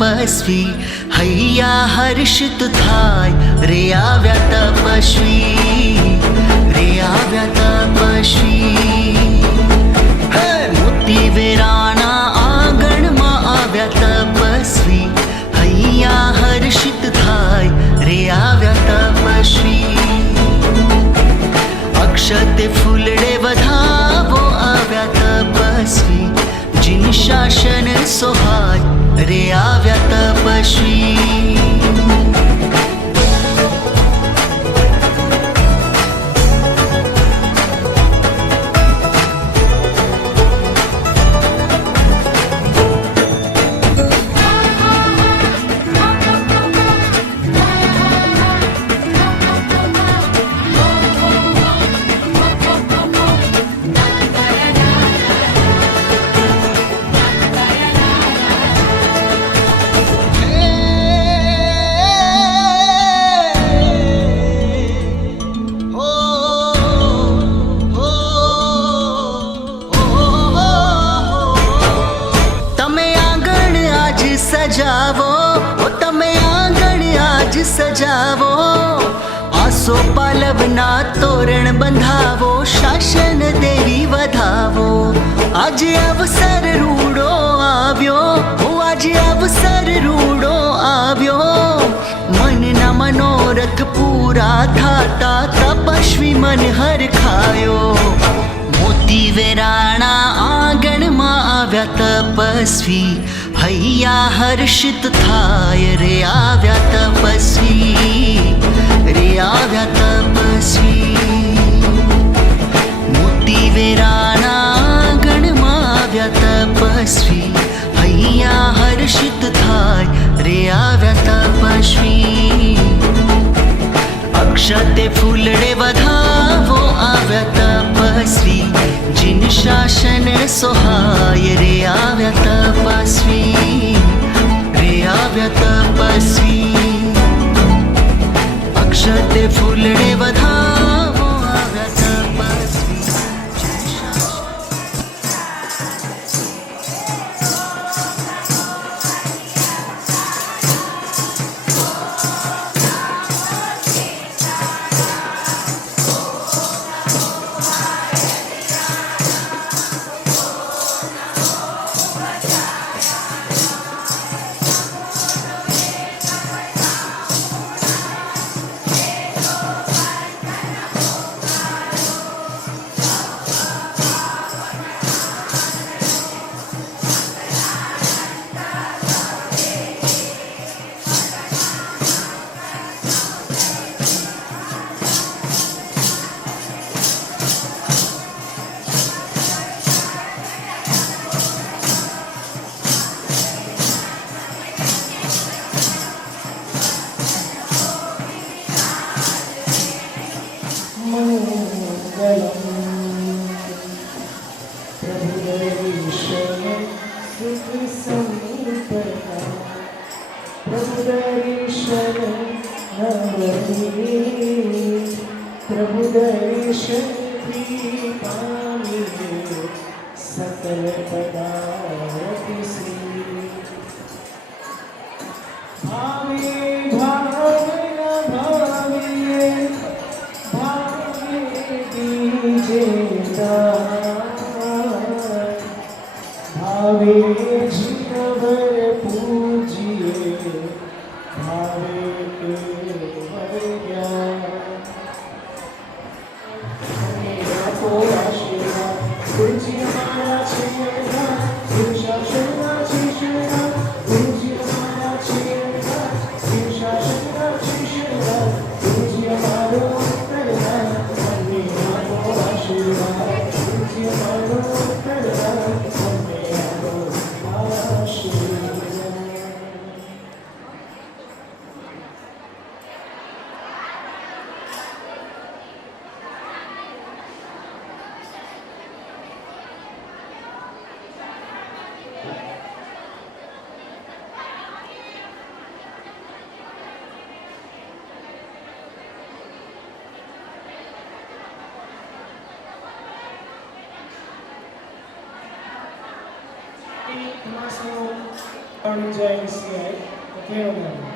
तपस्वी हैया हर्षित थाय रे आव्या तपस्वी रे आव्या तपस्वी मोती वेराना आंगणમાં આવ્યા તપસ્વી हैया हर्षित थाय रे आव्या तपस्वी अक्षते फूलड़े वधावो आव्या तपस्वी जिन शासन सोहाय रे आव्या तपस्वी सजावो तमे आंगण आज सजावो आसो पालवना तोरण बंधावो शासन देवी वधावो आज अवसर रूड़ो आव्यो आज अवसर रूड़ो आव्यो मनना मनोरथ पूरा थाता तपस्वी मन हर खायो मोती वेराणा आंगणમાં આવ્યા तपस्वी हैया हर्षित थाय रे आव्या तपस्वी रे आव्या तपस्वी मोती वेराना आंगणમાં આવ્યા तपस्वी हैया हर्षित थाय रे आव्या तपस्वी अक्षते फूलड़े वधावो आव्या तपस्वी जिन शासन सोहाय रे आव्या तपस्वी रे आव्या तपस्वी अक्षते फूलड़े वधावो आव्या तपस्वी प्रभु दर्शन सकल पदार्थ श्री भावे भावे न भावे भावे दीजे भावे जीवन पूजिए भावे केवल ज्ञान तुझी माया छेड़ा तुझा शरणा छेड़ा तुझी माया छेड़ा तुझा शरणा छेड़ा तुझी मारो करना मन्ने मारो आशीर्वाद तुझी मारो करना मन्ने मारो आशीर्वाद પણ જાય સિવાય કેવો લાગે?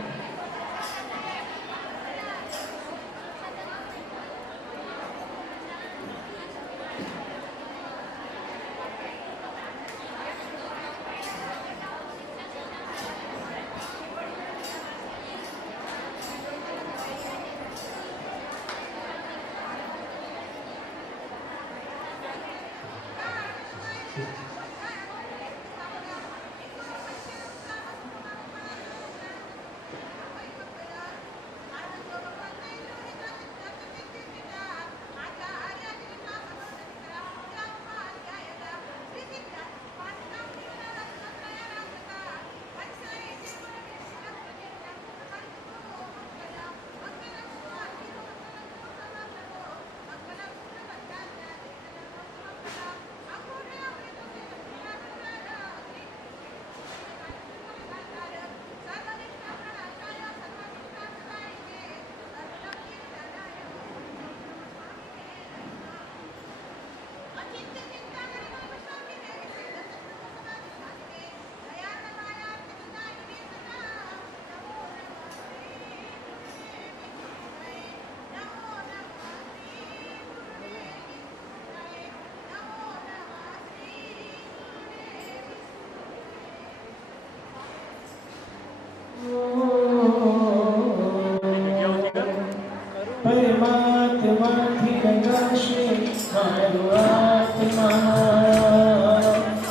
પરમાત્માથી રંગાશે મારો આત્મા,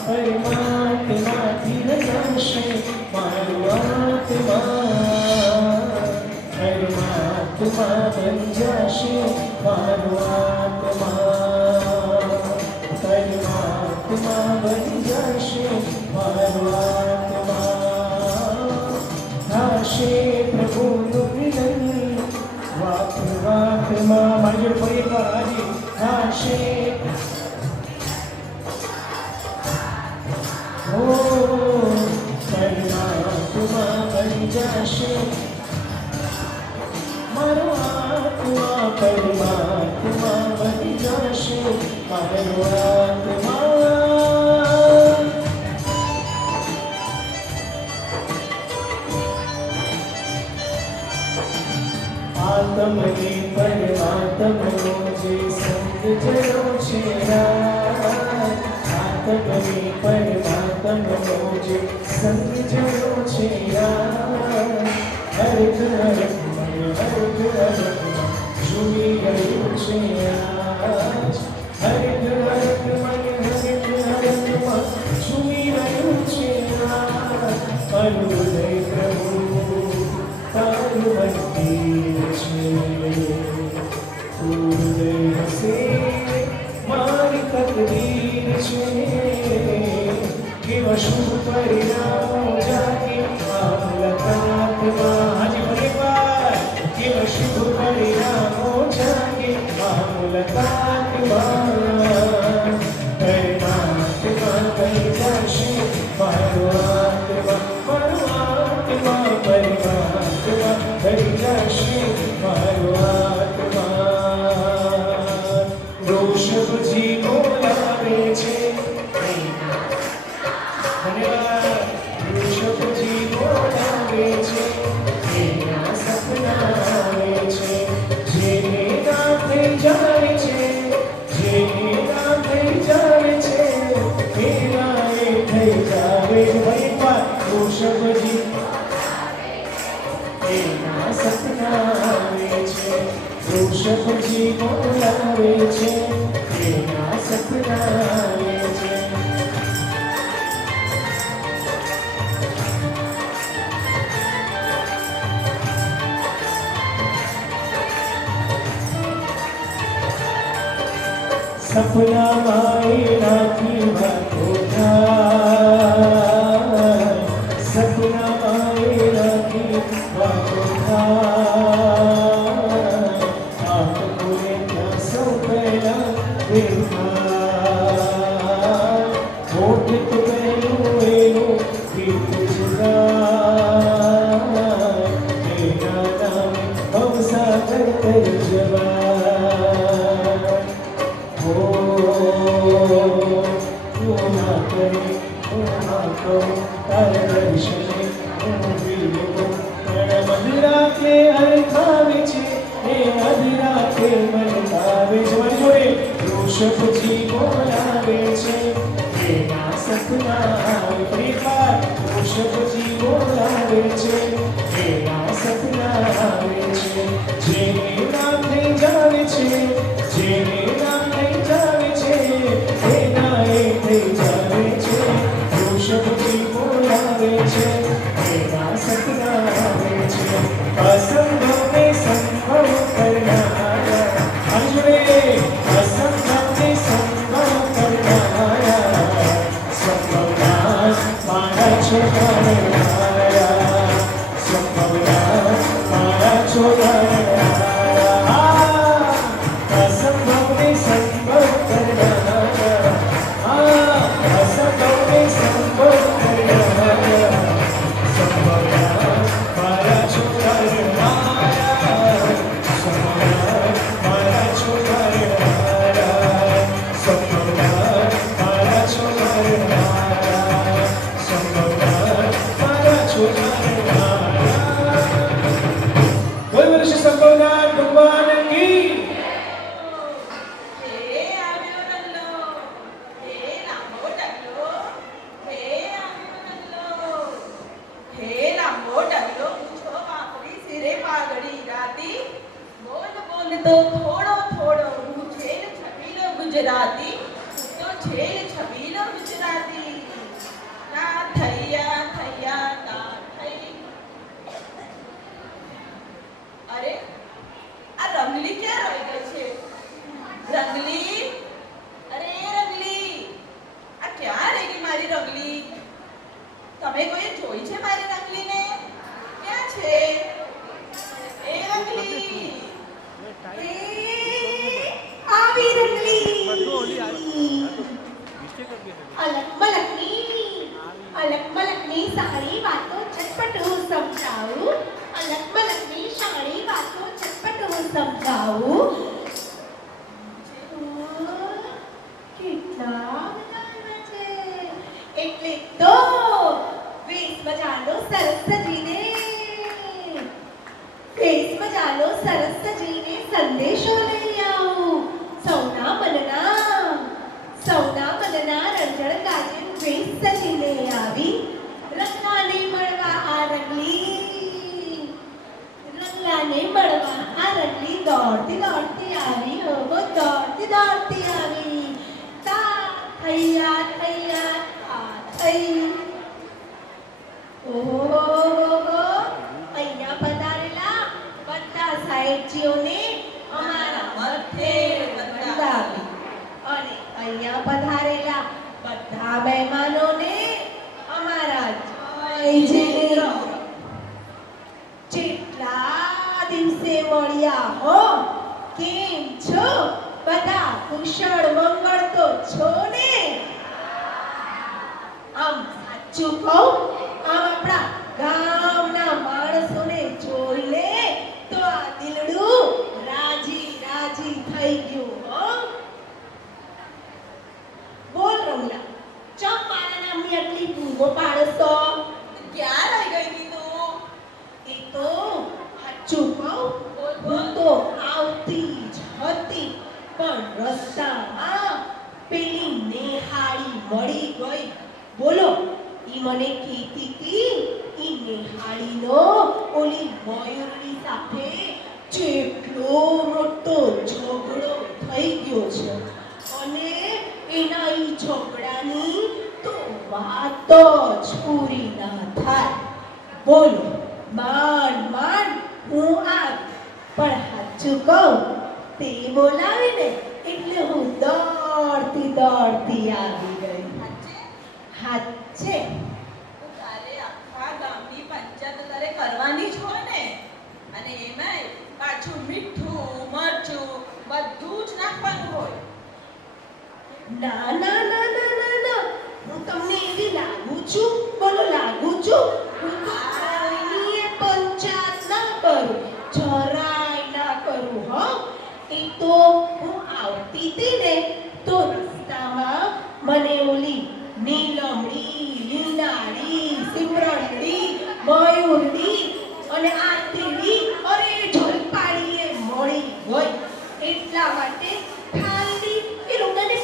પરમાત્માથી રંગાશે મારો આત્મા, પરમાત્મા બની જશે મારો આત્મા, પરમાત્મા બની જશે મારો આત્મા, થશે પ્રભુનું મિલન વાત વાતમાં. મારી જોડે ફરી એકવાર હાજી થશે. ઓ પરમાત્મા બની જશે મારો આત્મા, પરમાત્મા બની જશે મારો આત્મા. આત્મને પરમાત્મનો જે સંગ જયો છે યાર, આત્મને પરમાત્મનો જે સંગ જયો છે યાર, હરખ હરખમાં હરખ હરખમાં ઝૂમી ગયું છે યાર, હરખ હરખમાં હરખ હરખમાં ઝૂમી રહ્યું છે યાર, અનુદય પ્રભુ તારું મંદિર છે, ઉદય હસે મારી તકદીર છે, કેવા શુભ પરિણામો જાગે આ મુલાકાતમાં. હાજી ફરી એકવાર. કેવા શુભ પરિણામો જાગે આ મુલાકાતમાં, પરમાત્મા બની જશે મારો આત્મા, મારો આત્મા પરમાત્મા બની જશે મારો આત્મા. ઋષભજી બોલાવે છે, ધન્યવાદ. ઋષભજી બોલાવે છે, એના સપના આવે છે, જેને ના થઈ જાય છે, જેને ના થઈ જાય છે, એના એ થઈ જાવે. ભાઈ એકવાર ઋષભજી એના સપના આવે છે, ઋષભજી બોલાવે છે, એના સપના આવે છે. સપનામાં એનાથી વાતો થાય, સપનામાં એનાથી વાતો થાય, આંખોને ત્યાં સૌ પહેલા દેખાય, હોઠ તો પહેલું એનું ગીત જગાય, એના નામે ભવસાગર તર જવાય. ઓ ના કરે તાર દર્શને ઊભી રહો. પણ મધરાતે હરખાવે છે એ મધરાતે મનકાવે છે. મારી જોડે વૃષભજી બોલાવે છે એના સપના આવે. ફરી વાર વૃષભજી બોલાવે છે એના સપના આવે છે. જેને નામ થઈ જાવે છે, જેને નામ થઈ જાવે છે એના એ થઈ જાવે છે. વૃષભજી બોલાવે છે એના સપના આવે છે. અસંભવને સંભવ કરનારા, આજુડે અસંભવને સંભવ કરનારા, સંભવના મારા છોકરાયા, સંભવના મારા છોકરાયા. અસંભવને સંભવ કરનારા, અસંભવને સંભવ કરનારા, સંભવના મારા છોકરાયા, સંભવના મારા છોકરાયા, સંભવના મારા છોકરાયા, સંભવના મારા છોકરાયા. બોલ વર્ષ સંભવના ભગવાન કી. હે આવ્યો નલ્લો, હે લાંબો ડગલો, હે આવ્યો નલ્લો, હે લાંબો ડગલો, ઊંચો વાપરી સિરે પાઘડી રાતી. બોલ બોલ તો થોડો થોડો, હું છેલ છબીલો ગુજરાતી, હું તો છેલ છબીલો ગુજરાતી. ના થૈયા થૈયા ના થઈ. અરે આ રંગલી ક્યાં રહી ગઈ છે? રંગલી, અરે રંગલી, આ ક્યાં રહી ગઈ મારી રંગલી? તમે કોઈ જોઈ છે મારી રંગલીને? ક્યાં છે એ રંગલી? આવી રંગલી અલગ મલકની સારી વાતો ઝટપટ હું સમજાવું. અલગ મલકની સારી વાતો ઝટપટ હું સમજાવું. કેટલા બધા આવ્યા છે. એટલે તો વેશ મજાનો સરસ સજીને, વેશ મજાનો સરસ સજીને સંદેશો લઈ આવું. સૌના મનના રંજણ ગાજે વેશ સજીને આવી. રંગલાને મળવા આ રંગલી, રંગલાને મળવા આ રંગલી દોડતી દોડતી આવી. હો દોડતી દોડતી આવી. તા થૈયા થૈયા તા થઈ. ઓહો અહીંયા પધારેલા બધા સાહેબજીઓને અમારા મધ્યે વંદાવી. અને અહીંયા પધારેલા બધા મહેમાનોને અમારા જયજીને. જેટલા દિવસે મળ્યા હો, કેમ છો બધા? કુશળ મંગળ તો છો ને? આમ સાચું કહું, આમ આપણા ગામના માણસોને જોઈને તો આ દિલડું રાજી રાજી થઈ ગયું હો. બોલ રમલા, ચમ મારા નામની આટલી બૂમો પાડશો? ક્યાં રહી ગઈ હતી તું? એ તો સાચું કહું, હું તો આવતી જ હતી, પણ રસ્તામાં પેલી નેહાળી મળી ગઈ. બોલો, ઈ મને કહેતી હતી ઈ નેહાળીનો ઓલી મયુરની સાથે જેટલો મોટો ઝઘડો થઈ ગયો છે, અને એના ઈ ઝઘડાની તો વાત જ પૂરી ના થાય. બોલો, માંડ માંડ હું આવી, પણ સાચું કહું, તે બોલાવીને એટલે હું દોડતી દોડતી આવી ગઈ. સાચે? સાચે. તો તારે આખા ગામની પંચાયત તારે કરવાની જ હોય ને, અને એમાંય પાછું મીઠું મરચું બધું જ નાખવાનું હોય. ના ના ના ના ના ના, હું તમને એવી લાગુ છું? બોલો, લાગુ છું? હું તો કોઈની પંચાયત ના કરું, જરાય ના કરું હો. એ તો હું આવતી હતી ને, તો રસ્તામાં મને ઓલી નીલમણી, લીલાડી, અને આ દેવી અરે ઝલપાડીએ મળી ગઈ એટલા માટે ખાલી એ લોકોને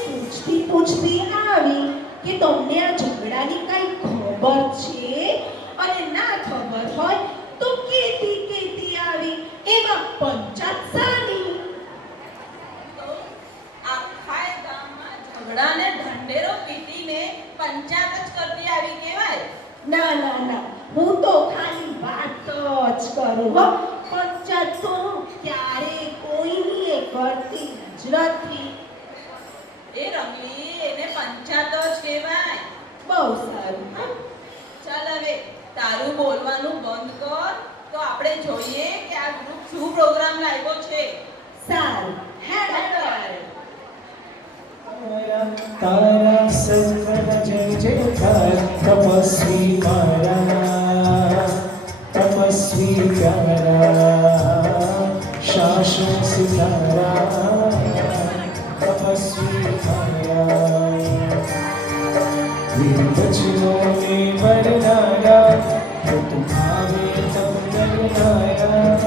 પૂછતી આવી કે તમને આ ઝઘડાની કઈ ખબર છે અને ના ખબર હોય તો કેતી આવી એમાં પંચાયત સાની તો આખા ગામમાં ઝઘડાને ઢંઢેરો પીટીને પંચાયત જ કરતી આવી કહેવાય. ના હું તો ખાલી વાત જ કરું હો પંચાયત તો ક્યારે કોઈની કરતી જ નથી. એ રમલી એને પંચાયત જ કહેવાય. બહુ સારું હા ચાલ હવે તારું બોલવાનું બંધ કર તો આપણે જોઈએ કે આ ગ્રુપ શું પ્રોગ્રામ લાવ્યો છે. સારું હેડો તારા સર્વના જય જયકાર તપસ્વી મારા તપસ્વી પ્યારા શાસન સિતારા તપસ્વી મારા વીર વચનોને મરનારા તુમ્હારે તમ નરનારા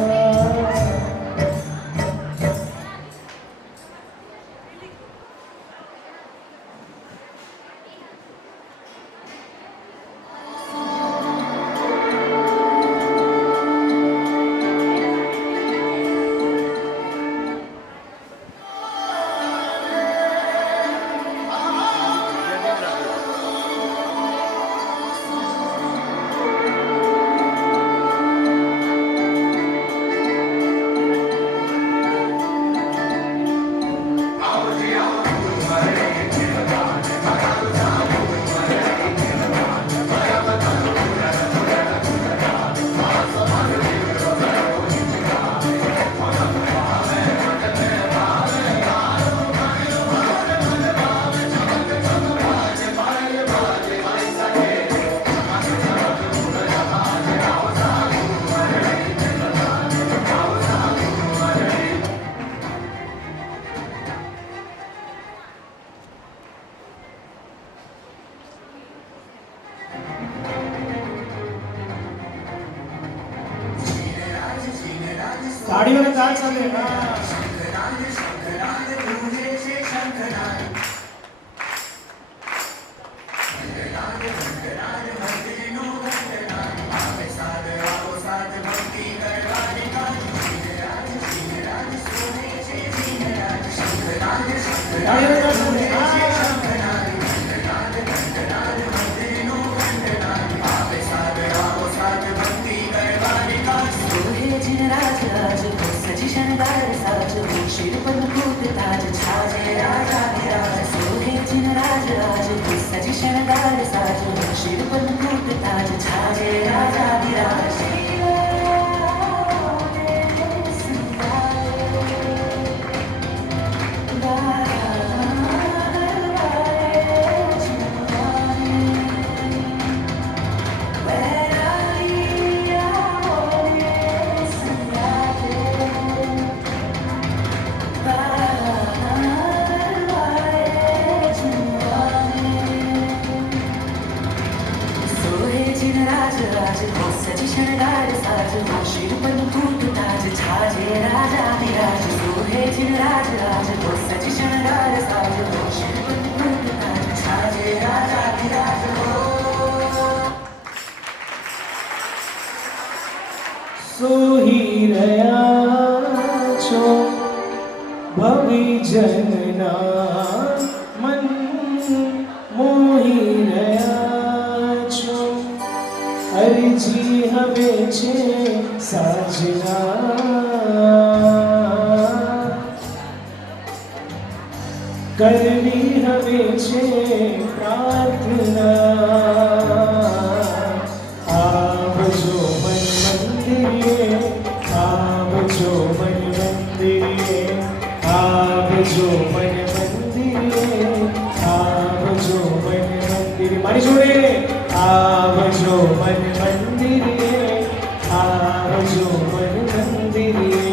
તાળીઓને તાલ સાથે સોહી રહ્યા છો ભવિજનના મન મોહી રહ્યા છો અરજી હવે છે સાજના કરવી હવે છે પ્રાર્થના આવજો મન મંદિરે આવજો મન મંદિરે આવજો મન મંદિરે આવજો મન મંદિરે મારી જોડે આવજો મન મંદિરે આવજો મન મંદિરે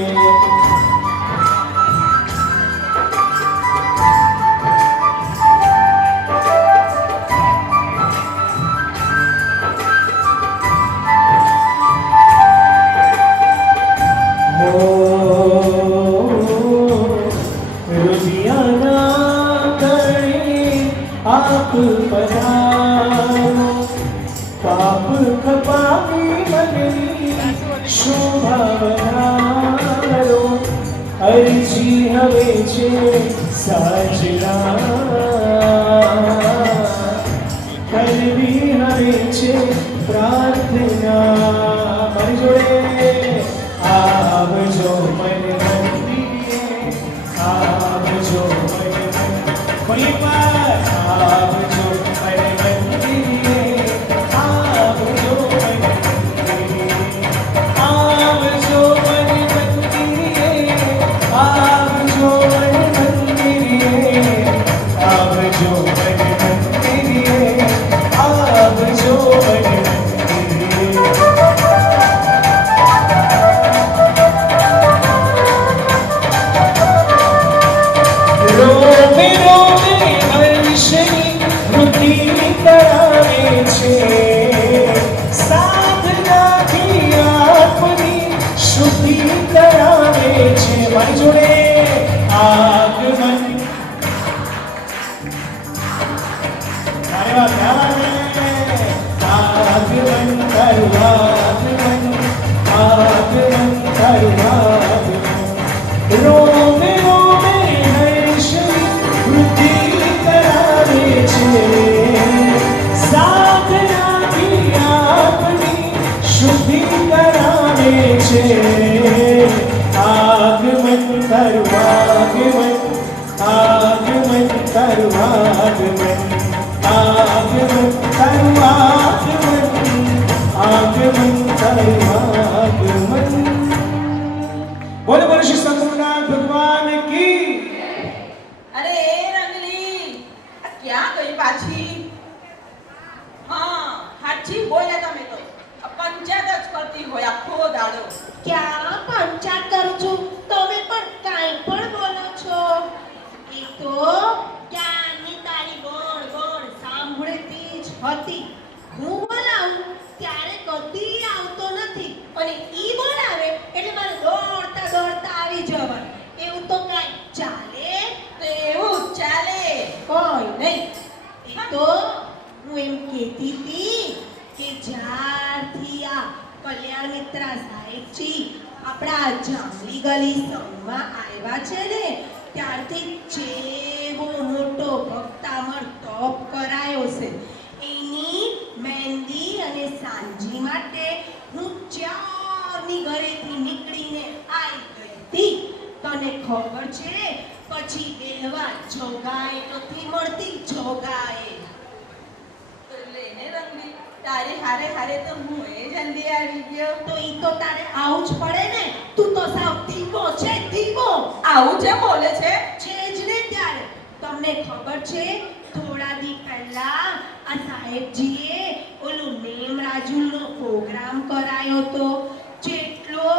દુઃખ પામી મનની શોભા વધારો અરજી હવે છે સાજણા કરવી હવે છે પ્રાર્થના મારી જોડે આવજો મન મંદિરે આવજો મન ફરી વાર આવજો મન મંદિરે આવજો મન મંદિરે આવજો મન મંદિરે આવજો મન મંદિરે આવજો મન મંદિરે આવજો મન મંદિરે રોમે રોમે હર્ષની વૃદ્ધિ કરાવે છે સાધનાથી આપની શુદ્ધિ કરાવે છે મારી જોડે આગમન અરે વાહ ક્યાં વાત હે આગમન આગમન રોમે રોમે હર્ષની વૃદ્ધિ કરાવે છે સાધનાથી આપની શુદ્ધિ કરાવે છે આગમન આગમન આગમન આગમન આગમન આગમન આગમન બોલો બોલો શ્રી શંકરનાથ ભગવાન કી અરે એ રંગલી આ ક્યાં ગઈ પાછી હા હાચી બોલ્યા તમે તો આ પંચાયત જ કરતી હોય આખો દાડો ક્યાં પંચાયત કરું છું તમે પણ કાંઈ પણ બોલો છો એ તો ક્યાંની તારી ગોળ ગોળ સાંભળતી જ હતી હું બોલાવું ત્યારે કદી આવતો નથી અને ઈ બોલાવે એટલે મારે દોડતા દોડતા આવી જવાનું એવું તો કાંઈ ચાલે તો એવું જ ચાલે કોઈ નહીં એ તો હું એમ કહેતી હતી કે જ્યારથી આ કલ્યાણ મિત્રા સાહેબજી આપણા જાંબલી ગલી સંઘમાં આવ્યા છે ને ત્યારથી જેવો મોટો ભક્તામણ તપ કરાયો છે એની મહેંદી અને સાંજી માટે હું ચારની ઘરેથી નીકળીને આવી ગઈ હતી તને ખબર છે પછી બેહવા જોગાય નથી મળતી જોગાય તો લેને રંગલી તારે હારે હારે તો હું એ જલ્દી આવી ગયો તો ઈ તો તારે આવું જ પડે ને તું તો સાવ ધીમો છે ધીમો આવું છે બોલે છે છે જ ને ત્યારે તમને ખબર છે થોડા દી પહેલા આ સાહેબજીએ ઓલું નેમ રાજુલનો પ્રોગ્રામ કરાયો તો જેટલો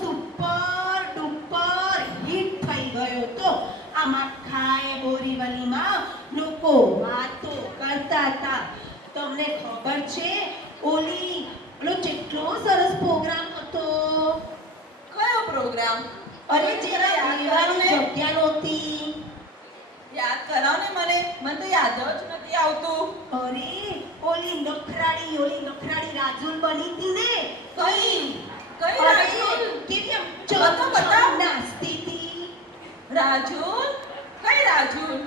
સુપર ડુપર હિટ થઈ ગયો તો આમાં ખાય બોરીવલીમાં લોકો વાતો કરતા હતા તમને ખબર છે ઓલો કેટલો સરસ પ્રોગ્રામ હતો કયો પ્રોગ્રામ અરે જેના રહેવાની જગ્યા નહોતી યાદ કરાવ ને મને તો યાદ જ નથી આવતું અરે ઓલી નખરાડી રાજુલ બની હતી ને કઈ રાજુલ કેવી આમ બતાવ, બતાવ. નાચતી હતી રાજુલ કઈ રાજુલ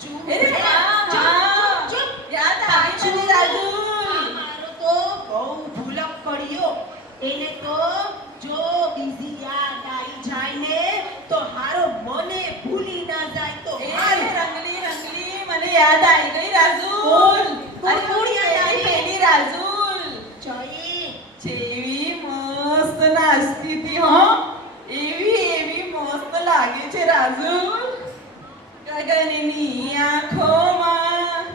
ચૂપ અરે રે, હા, ચૂપ, હા. ચૂપ, ચૂપ. યાદ આવી મને રાજુલ આ મારો તો બહુ ભૂલક પડ્યો એને તો જો બીજી યાદ આવી જાય ને તો હારો મને ભૂલી ના જાય તો એ હારું. રંગલી મને યાદ આવી ગઈ રાજુલ કોણ? અરે કોણ યાદ આવી? પેલી રાજુલ જય જેવી મસ્ત નાચતી હતી હો એવી મસ્ત લાગે છે રાજુલ ગગનની આંખોમાં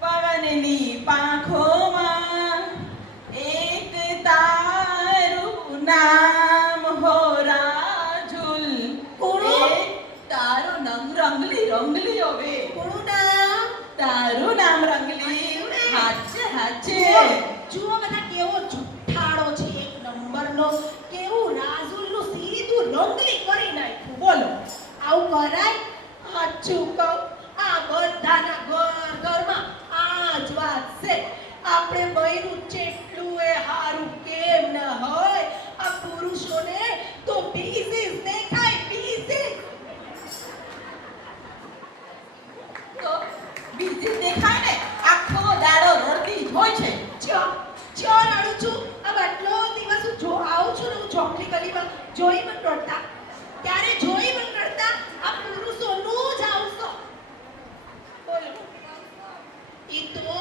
પવનની પાંખોમાં એક તારું નામ હો રાજુલ કોનું? એક તારું નામ રંગલી હવે કોનું નામ? તારું નામ રંગલી હાચે જુઓ બધા કેવો જુઠ્ઠાળો છે એક નંબરનો કેવું રાજુલનું સીધું રંગલી કરી નાખ્યું બોલો આવું કરાય સાચું કહું આ બધાના ઘરમાં આ જ વાત છે આપણે બૈરું જેટલું પાડું છું. આ આટલો દિવસ હું જો આવું છું ને, હું ચોકલી ગલીમાં જોઈ મંડળતા, ત્યારે જોઈ મંડળતા આ પુરુષોનું જ આવશો. બોલો. ઈ તો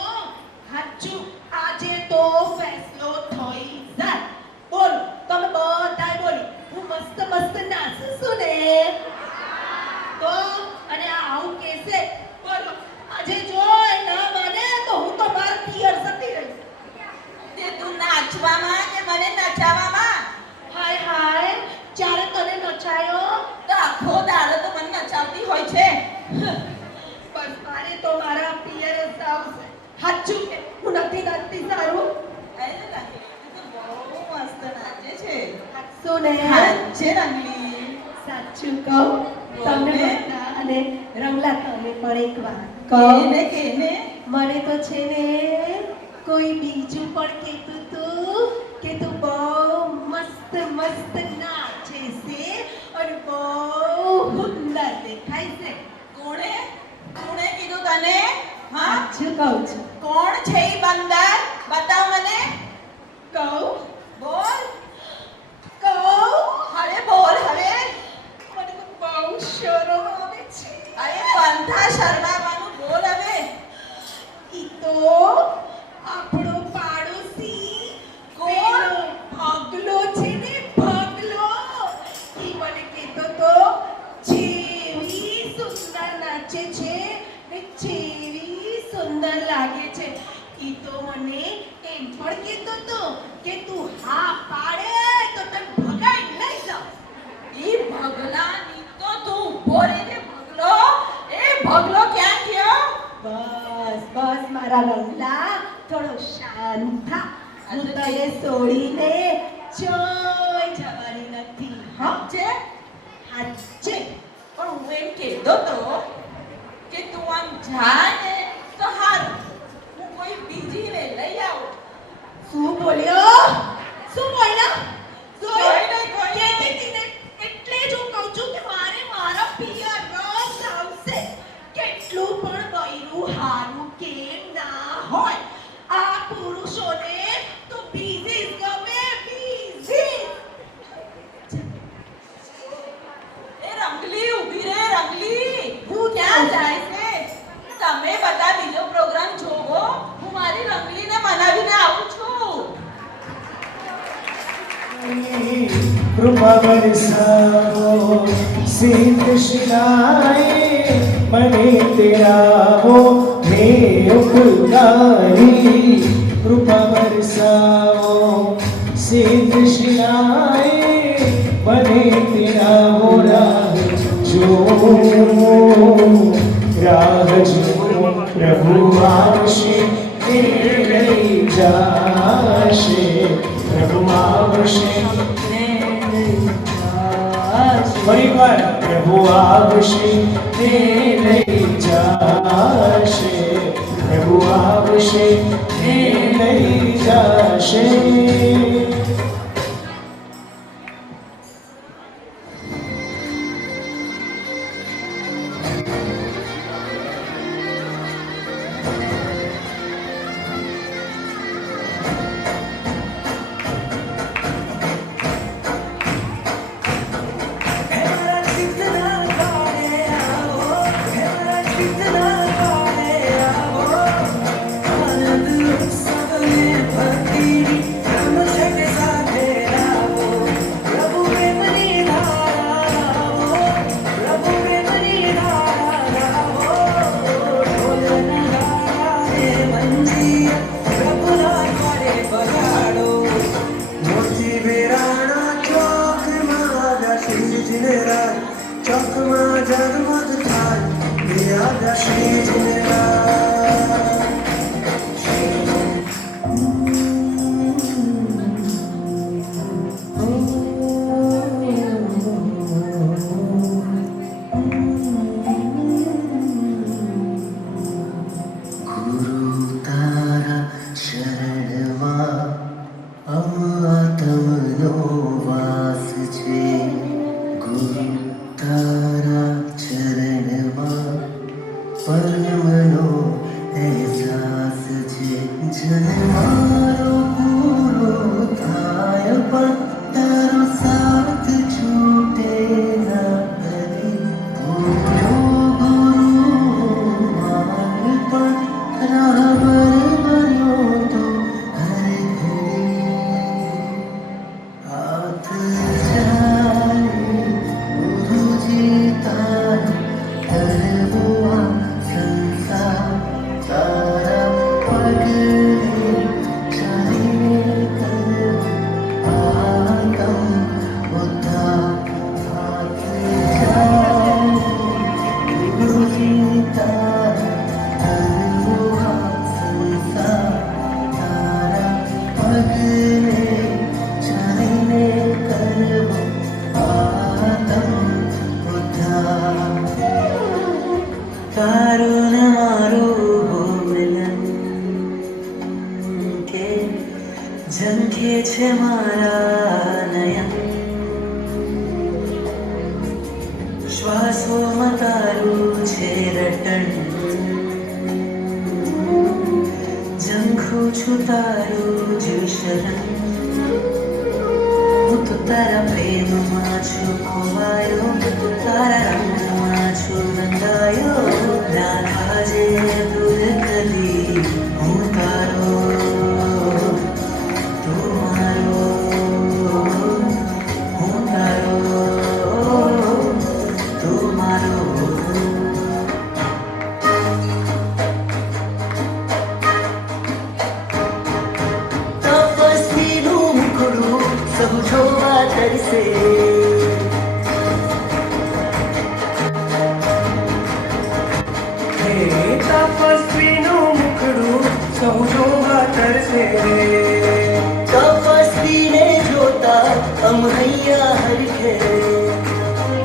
હાચું આજે તો ફેસલો થઈ જાય. બોલો તમે બધાય બોલો. હું મસ્ત મસ્ત નાચું છું ને તો, અને આ આવું કેસે. બોલો આજે જો એ ના માને તો હું તો મારા પિયર જતી રહીશ. તે તું નાચવામાં કે મને નચાવવામાં? હાય હાય, જ્યારે તને નચાયો તો આખો દાડો તો મને નચાવતી હોય છે. પણ મારે તો મારા પિયર જ આવશે. હાચું કે હું નથી નાચતી સારું? અરે રંગલી, તું તો બહુ મસ્ત નાચે છે. હાચું ને? હાચે રંગલી. સાચું કહું તમને બધા, અને રંગલા તમે પણ એક વાત કેને કહું. કેને? મને તો છે ને કોઈ બીજું પણ કહેતું હતું કે તું બહુ મસ્ત મસ્ત નાચે છે અને બહુ સુંદર દેખાય છે. કોણે કોણે કીધું તને? હા, સાચું કહું છું. કોણ છે ઈ બંદર? બતાવ મને. કહું બોલ. કહું અરે બોલ હવે. મને તો બહુ શરમ આવે છે. અરે બંધા શરમાવાનું બોલ હવે. ઈ તો આપણો પાડોશી કોણ? પેલો ભગલો છે ને, ભગલો. ઈ મને કહેતો તો જેવી સુંદર નાચે છે ને જેવી સુંદર લાગે છે. ઈ તો મને એમ પણ કહેતો તો કે તું હા પાડે તો તને ભગાઈ લઈ જાઉં. ઈ ભગલાની તો તું ઊભો રહીને ભગલો. એ ભગલો ક્યાં ગયો? બસ બસ મારા રંગલા, થોડો શાંત થા. હું તને છોડીને ચોય જવાની નથી. હા છે હાચે. પણ હું એમ કહેતો તો કે તું આમ જાય ને તો હારું, હું કોઈ બીજીને લઈ આવું. શું બોલ્યો? શું બોલ્યા? કોઈ નહીં, કોઈ નહીં. કહેતી હતી ને, એટલે જ હું કહું છું કે મારે મારા પિયર રસ આવશે. કેટલું પણ બૈરું હારું કેમ ના હોય, આ પુરુષોને તો બીજી જ ગમે, બીજી. એ રંગલી ઊભી રે રંગલી. હું ક્યાં ક્યાં જાય છે? તમે બધા બીજો પ્રોગ્રામ જોવો, હું મારી રંગલીને મનાવીને આવું છું. કૃપા બરસાવો શ્રી કૃષ્ણાએ મને તેરાવો હે ઉપકારી. કૃપા બરસાવો શ્રી કૃષ્ણાએ મને તેરાવો. રાહ જો પ્રભુ આવશે એ લઈ જાશે. પ્રભુ આવશે ફરી વાર. પ્રભુ આવશે એ લઈ જાશે. પ્રભુ આવશે એ લઈ જાશે. ચોકમાં જગમગ થાય શ્રી પર ઝંખે છે મારા નયન શ્વાસોમાં તારું છે રટણ ઝંખું છું તારું જ શરણ હું તો તારા પ્રેમમાં છું ખોવાયો તારા રંગમાં છું રંગાયો રાધાજે દૂર કદી હું તારો તું મારો હું તારો તું મારો તપસ્વીનું મુખડું સૌ જોવા તરસે તપસ્વીનું મુખડું સૌ જોવા તરસે તપસ્વીને જોતા અમ હૈયા હરખે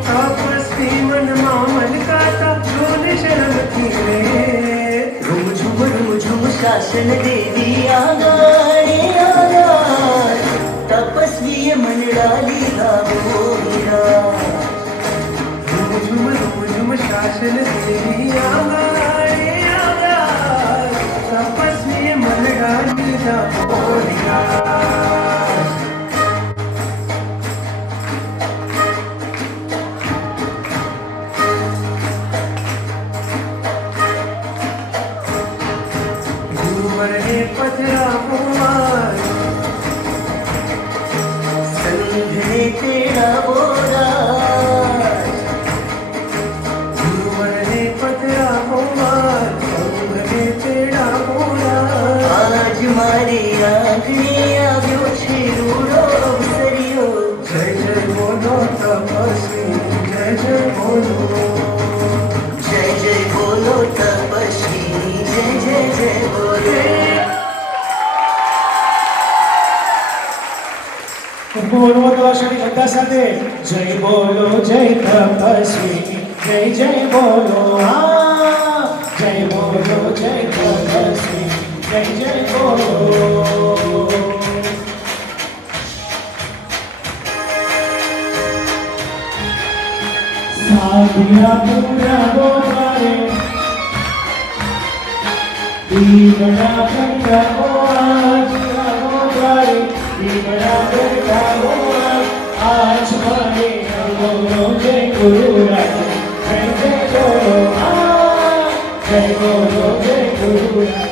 તપસ્વી મનમાં મલકાતા જોને શરમથી રે રૂમ શાસન દેવી આગાડે આગાડ તપસ્વીએ મનડા લીધા મોહિરા રૂમ શાસન દેવી આગાડે આગાડ તપસ્વી મનડા લીધા મોહિરા ગુરુવરને પધરાવો સંઘને તેરા બોલા ગુરુવરને પધરાવો સંઘને તેડા બોલા આજ મારી આંખને આવ્યો છે રૂડો અવસર્યો જય જય બોલો તપસ્વી જય જય બોલો જય જય બોલો તપસ્વી જય જય જય બોલો બોલો તો શ્રી બધા સાથે જય બોલો જય તપસ્વી જય જય બોલો હા જય બોલો જય તપસ્વી જય જય બોલો સાધિયા પૂરા બોલારે દીવડા કંડા આજ બોલારે દીવડા કંડા આજ મને બોલો જય ગુરુરાજ જય જય બોલો જય બોલો જય ગુરુરાજ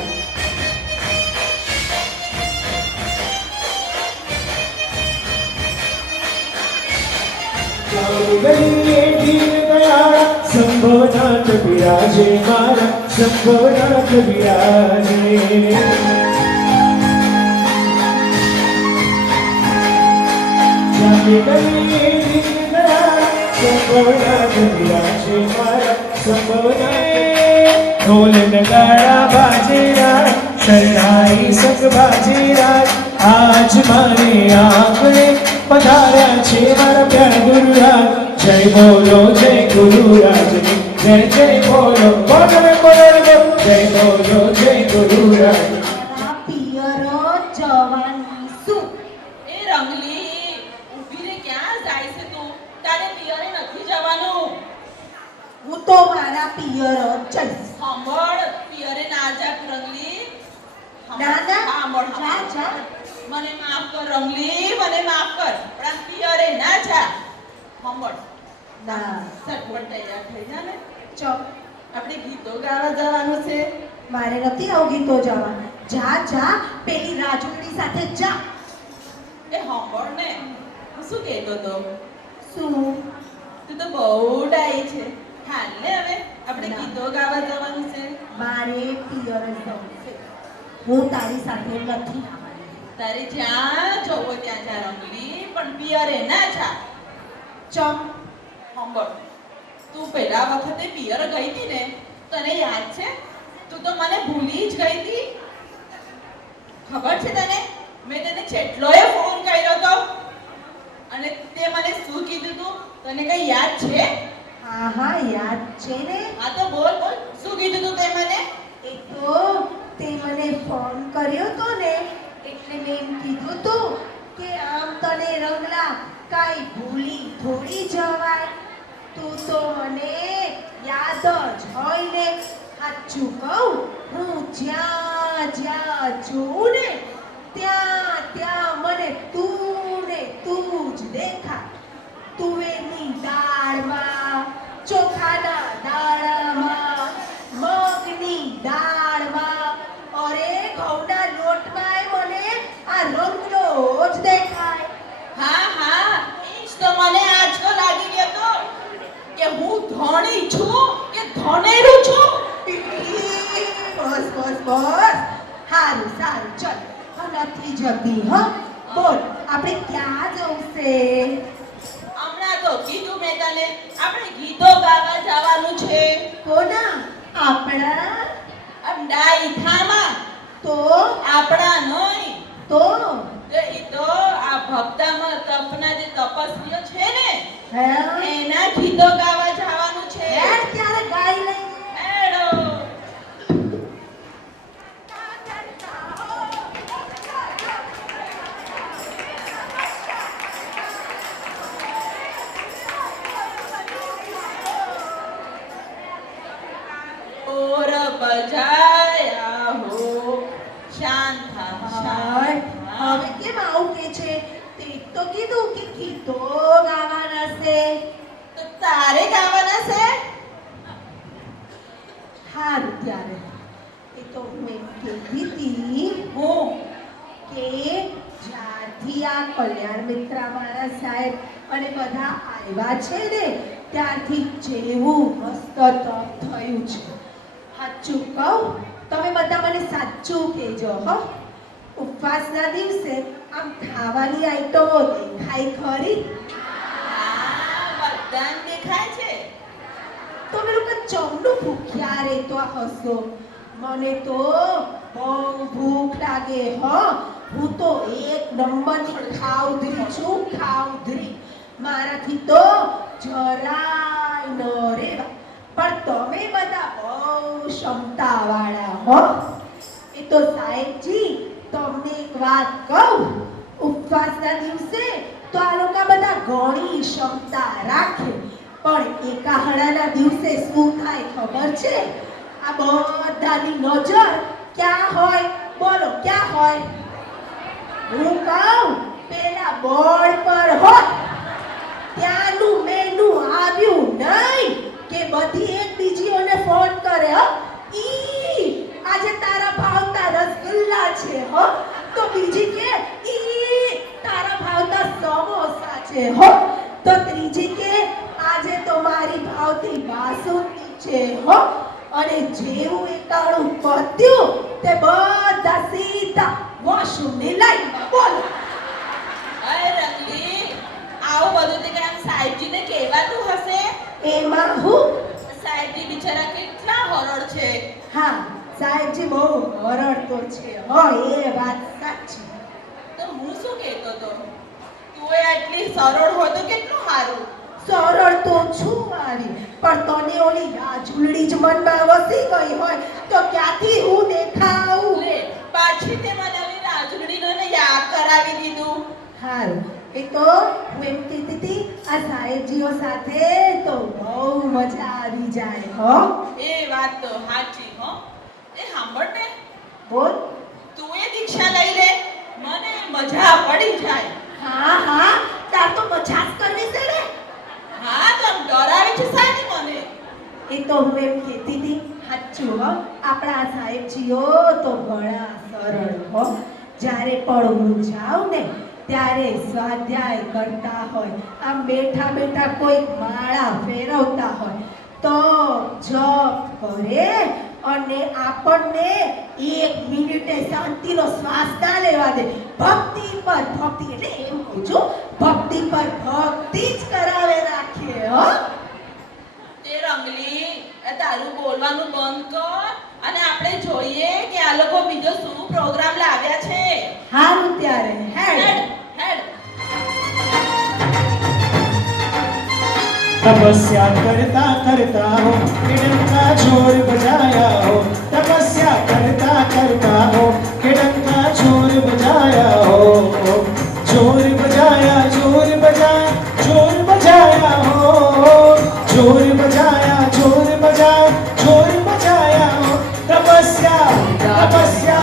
ગલીએ દીન દયાળા સંભવનાથ બિરાજે મારા સંભવનાથ બિરાજે જાગે ગલીએ દીન દયાળા સંભવનાથ બિરાજે મારા સંભવનાથ ઢોલ નગાડા બાજે રાજ શરણાઈ સગ બાજે રાજ આજ મારે આંગણે પધાર્યા છે મારા પ્યાર ગુરુરાજ જય બોલો જય ગુરુરાજ જય જય બોલો બોલો બોલો જય બોલો જય ગુરુરાજ મારા પિયરો જવાની શું એ રંગલી ઊભી રે ક્યાં જાય છે તું તારે પિયરે નથી જવાનું હું તો મારા પિયરો જઈશ સાંભળ પિયરે ના જા રંગલી ના ના સાંભળ જા જા મને માફ કર રંગલી મને માફ કર પણ આ પિયરે ના જા સાંભળ ના સટપટ તૈયાર થઈ જા ને ચપ આપણે ગીતો ગાવા જવાનું છે મારે નથી આવું ગીતો જવા જા જા પેલી રાજુડી સાથે જા એ સાંભળ ને હું શું કહેતો તો શું તું તો બહુ ડાઈ છે હાલ ને હવે આપણે ના. ગીતો ગાવા જવાનું છે મારે પિયર જવું છે હું તારી સાથે નથી આવવાની તારે જ્યાં જવો ત્યાં જા રંગલી પણ પિયરે ના જા ચપ સાંભળ તું પહેલા વખતે પિયર ગઈ હતી ને તને યાદ છે તું તો મને ભૂલી જ ગઈ હતી ખબર છે તને મેં તને કેટલોય ફોન કર્યો તો અને તે મને શું કીધું તું તને કઈ યાદ છે હા હા યાદ છે ને હા તો બોલ બોલ શું કીધું તું તે મને એ તો તે મને ફોન કર્યો તો ને એટલે ને મેં એમ કીધું તું કે આમ તને રંગલા કાંઈ ભૂલી થોડી જવાય. તું તો મને યાદ જ હોય ને. સાચું કહું, હું જ્યાં જ્યાં જોઉં ને ત્યાં ત્યાં મને તું ને તું જ દેખાય. તુવેરની દાળમાં, ચોખાના દાણામાં, મગની દાળમાં, અરે ઘઉંના લોટમાં મને આ રંગલો જ દેખાય. હા હા, ઈ જ તો મને આજકો લાગી ગયો તો કે હું ધણી છું કે ધનેરું છું. બસ બસ બસ, સારું સારું, ચલ નથી જતી. હ બોલ, આપણે ક્યાં જવું છે? હમણાં તો કીધું મેં તને, આપણે ગીતો ગાવા જવાનું છે. કોના? આપણા? આમ ડાઈ થામાં તો આપણા નહીં તો ઈ તો આ ભક્તામાં તપના જે તપસ્વીઓ છે ને હે એના ગીતો ગાવા જવાનું છે. યાર ક્યારે ગાઈ લઈ એડો ઓર બજાયા હો શાંત થા શાંત થા. હવે કેમ આવું કે છે? તે તો કીધું કે ગીતો ગાવાના છે. તો તારે ગાવાના છે? હારું ત્યારે એ તો હું એમ કહેતી હતી હું કે જ્યારથી આ કલ્યાણ મિત્ર મારા સાહેબ અને બધા આવ્યા છે ને ત્યારથી જેવું મસ્ત તપ થયું છે. સાચું કહું, તમે બધા મને સાચું કહેજો. હો, ઉપવાસના દિવસે આમ ખાવાની આઈટમો દેખાય ખરી? આ બધાને દેખાય છે. તમે લોકો ચમનું ભૂખ્યા રે તો આ હસો. મને તો બહુ ભૂખ લાગે. હું તો એક નંબરની ખાઉધરી છું, ખાઉધરી. મારાથી તો જરાય ન રેવાય. પણ તમે બધા બહુ ક્ષમતાવાળા. હો, એ તો સાહેબજી તમને એક વાત કહું, ઉપવાસના દિવસે તો આ લોકો બધા ઘણી ક્ષમતા રાખે, પણ એકાહડાના દિવસે શું થાય ખબર છે? આ બધાની નજર ક્યાં હોય? બોલો ક્યાં હોય? હું કહું, પેલા બોર્ડ પર હોય. ત્યાંનું મેનુ આવ્યું નહીં કે બધી એકબીજીઓને ફોન કરે. ઈ આજે તારા ભાવતા રસગુલ્લા છે. તો બીજી કે ઈ તારા ભાવતા સમોસા છે. તો ત્રીજી કે આજે તો મારી ભાવતી બાસુંદી છે. અને જેવું એકાણું પત્યું તે બધા સીધા વોશરૂમની લાઈનમાં. બોલો અરે રંગલી, આવું બધું તે કામ સાહેબજીને કહેવાતું હશે. એમાં હું? સાહેબજી બિચારા કેટલા હરળ છે. હા, સાહેબજી બહુ હરળ તો છે. એ વાત સાચી. તો હું શું કહેતો તો, તું આટલી સરળ હોય તો કેટલું સારું. સરળ તો છું મારી, પણ તને ઓલી રાજુલડી જ મનમાં વસી ગઈ હોય તો ક્યાંથી હું દેખાઉં? લે, પાછી તે મને ઓલી રાજુડીનો ને યાદ કરાવી દીધું. હારું, એ તો હું એમ કહેતી હતી, આ સાહેબજીઓ સાથે તો બહુ મજા આવી જાય. એ વાત તો સાચી. એ સાંભળ ને, બોલ. તું એ દીક્ષા લઈ લે, મને મજા પડી જાય. હા હા, તાર તો મજા જ કરવી છે ને. હા, તો આમ ડરાવી છે સાની મને. એ તો હું એમ કહેતી હતી, સાચું. આપણા સાહેબજીઓ તો ઘણા સરળ. જ્યારે પણ હું જાઉં ને ત્યારે સ્વાધ્યાય કરતા હોય, આમ બેઠા બેઠા કોઈ માળા ફેરવતા હોય તો જપ કરે અને આપણને 1 મિનિટે શાંતિનો શ્વાસ ના લેવા દે. ભક્તિ પર ભક્તિ, એટલે એમ કહું છું, ભક્તિ પર ભક્તિ જ કરાવે રાખે. તે રંગલી, એ તારું બોલવાનું બંધ કર અને આપણે જોઈએ કે આ લોકો બીજો શું પ્રોગ્રામ લાવ્યા છે. હારું ત્યારે હેડ હેડ. तपस्या करता करता हो किरण का जोर बजाया हो, तपस्या करता करता हो किरण का जोर बजाया जोर बजाया जोर बजाया जोर बजाया हो, जोर बजाया जोर बजाया जोर बजाया हो, तपस्या तपस्या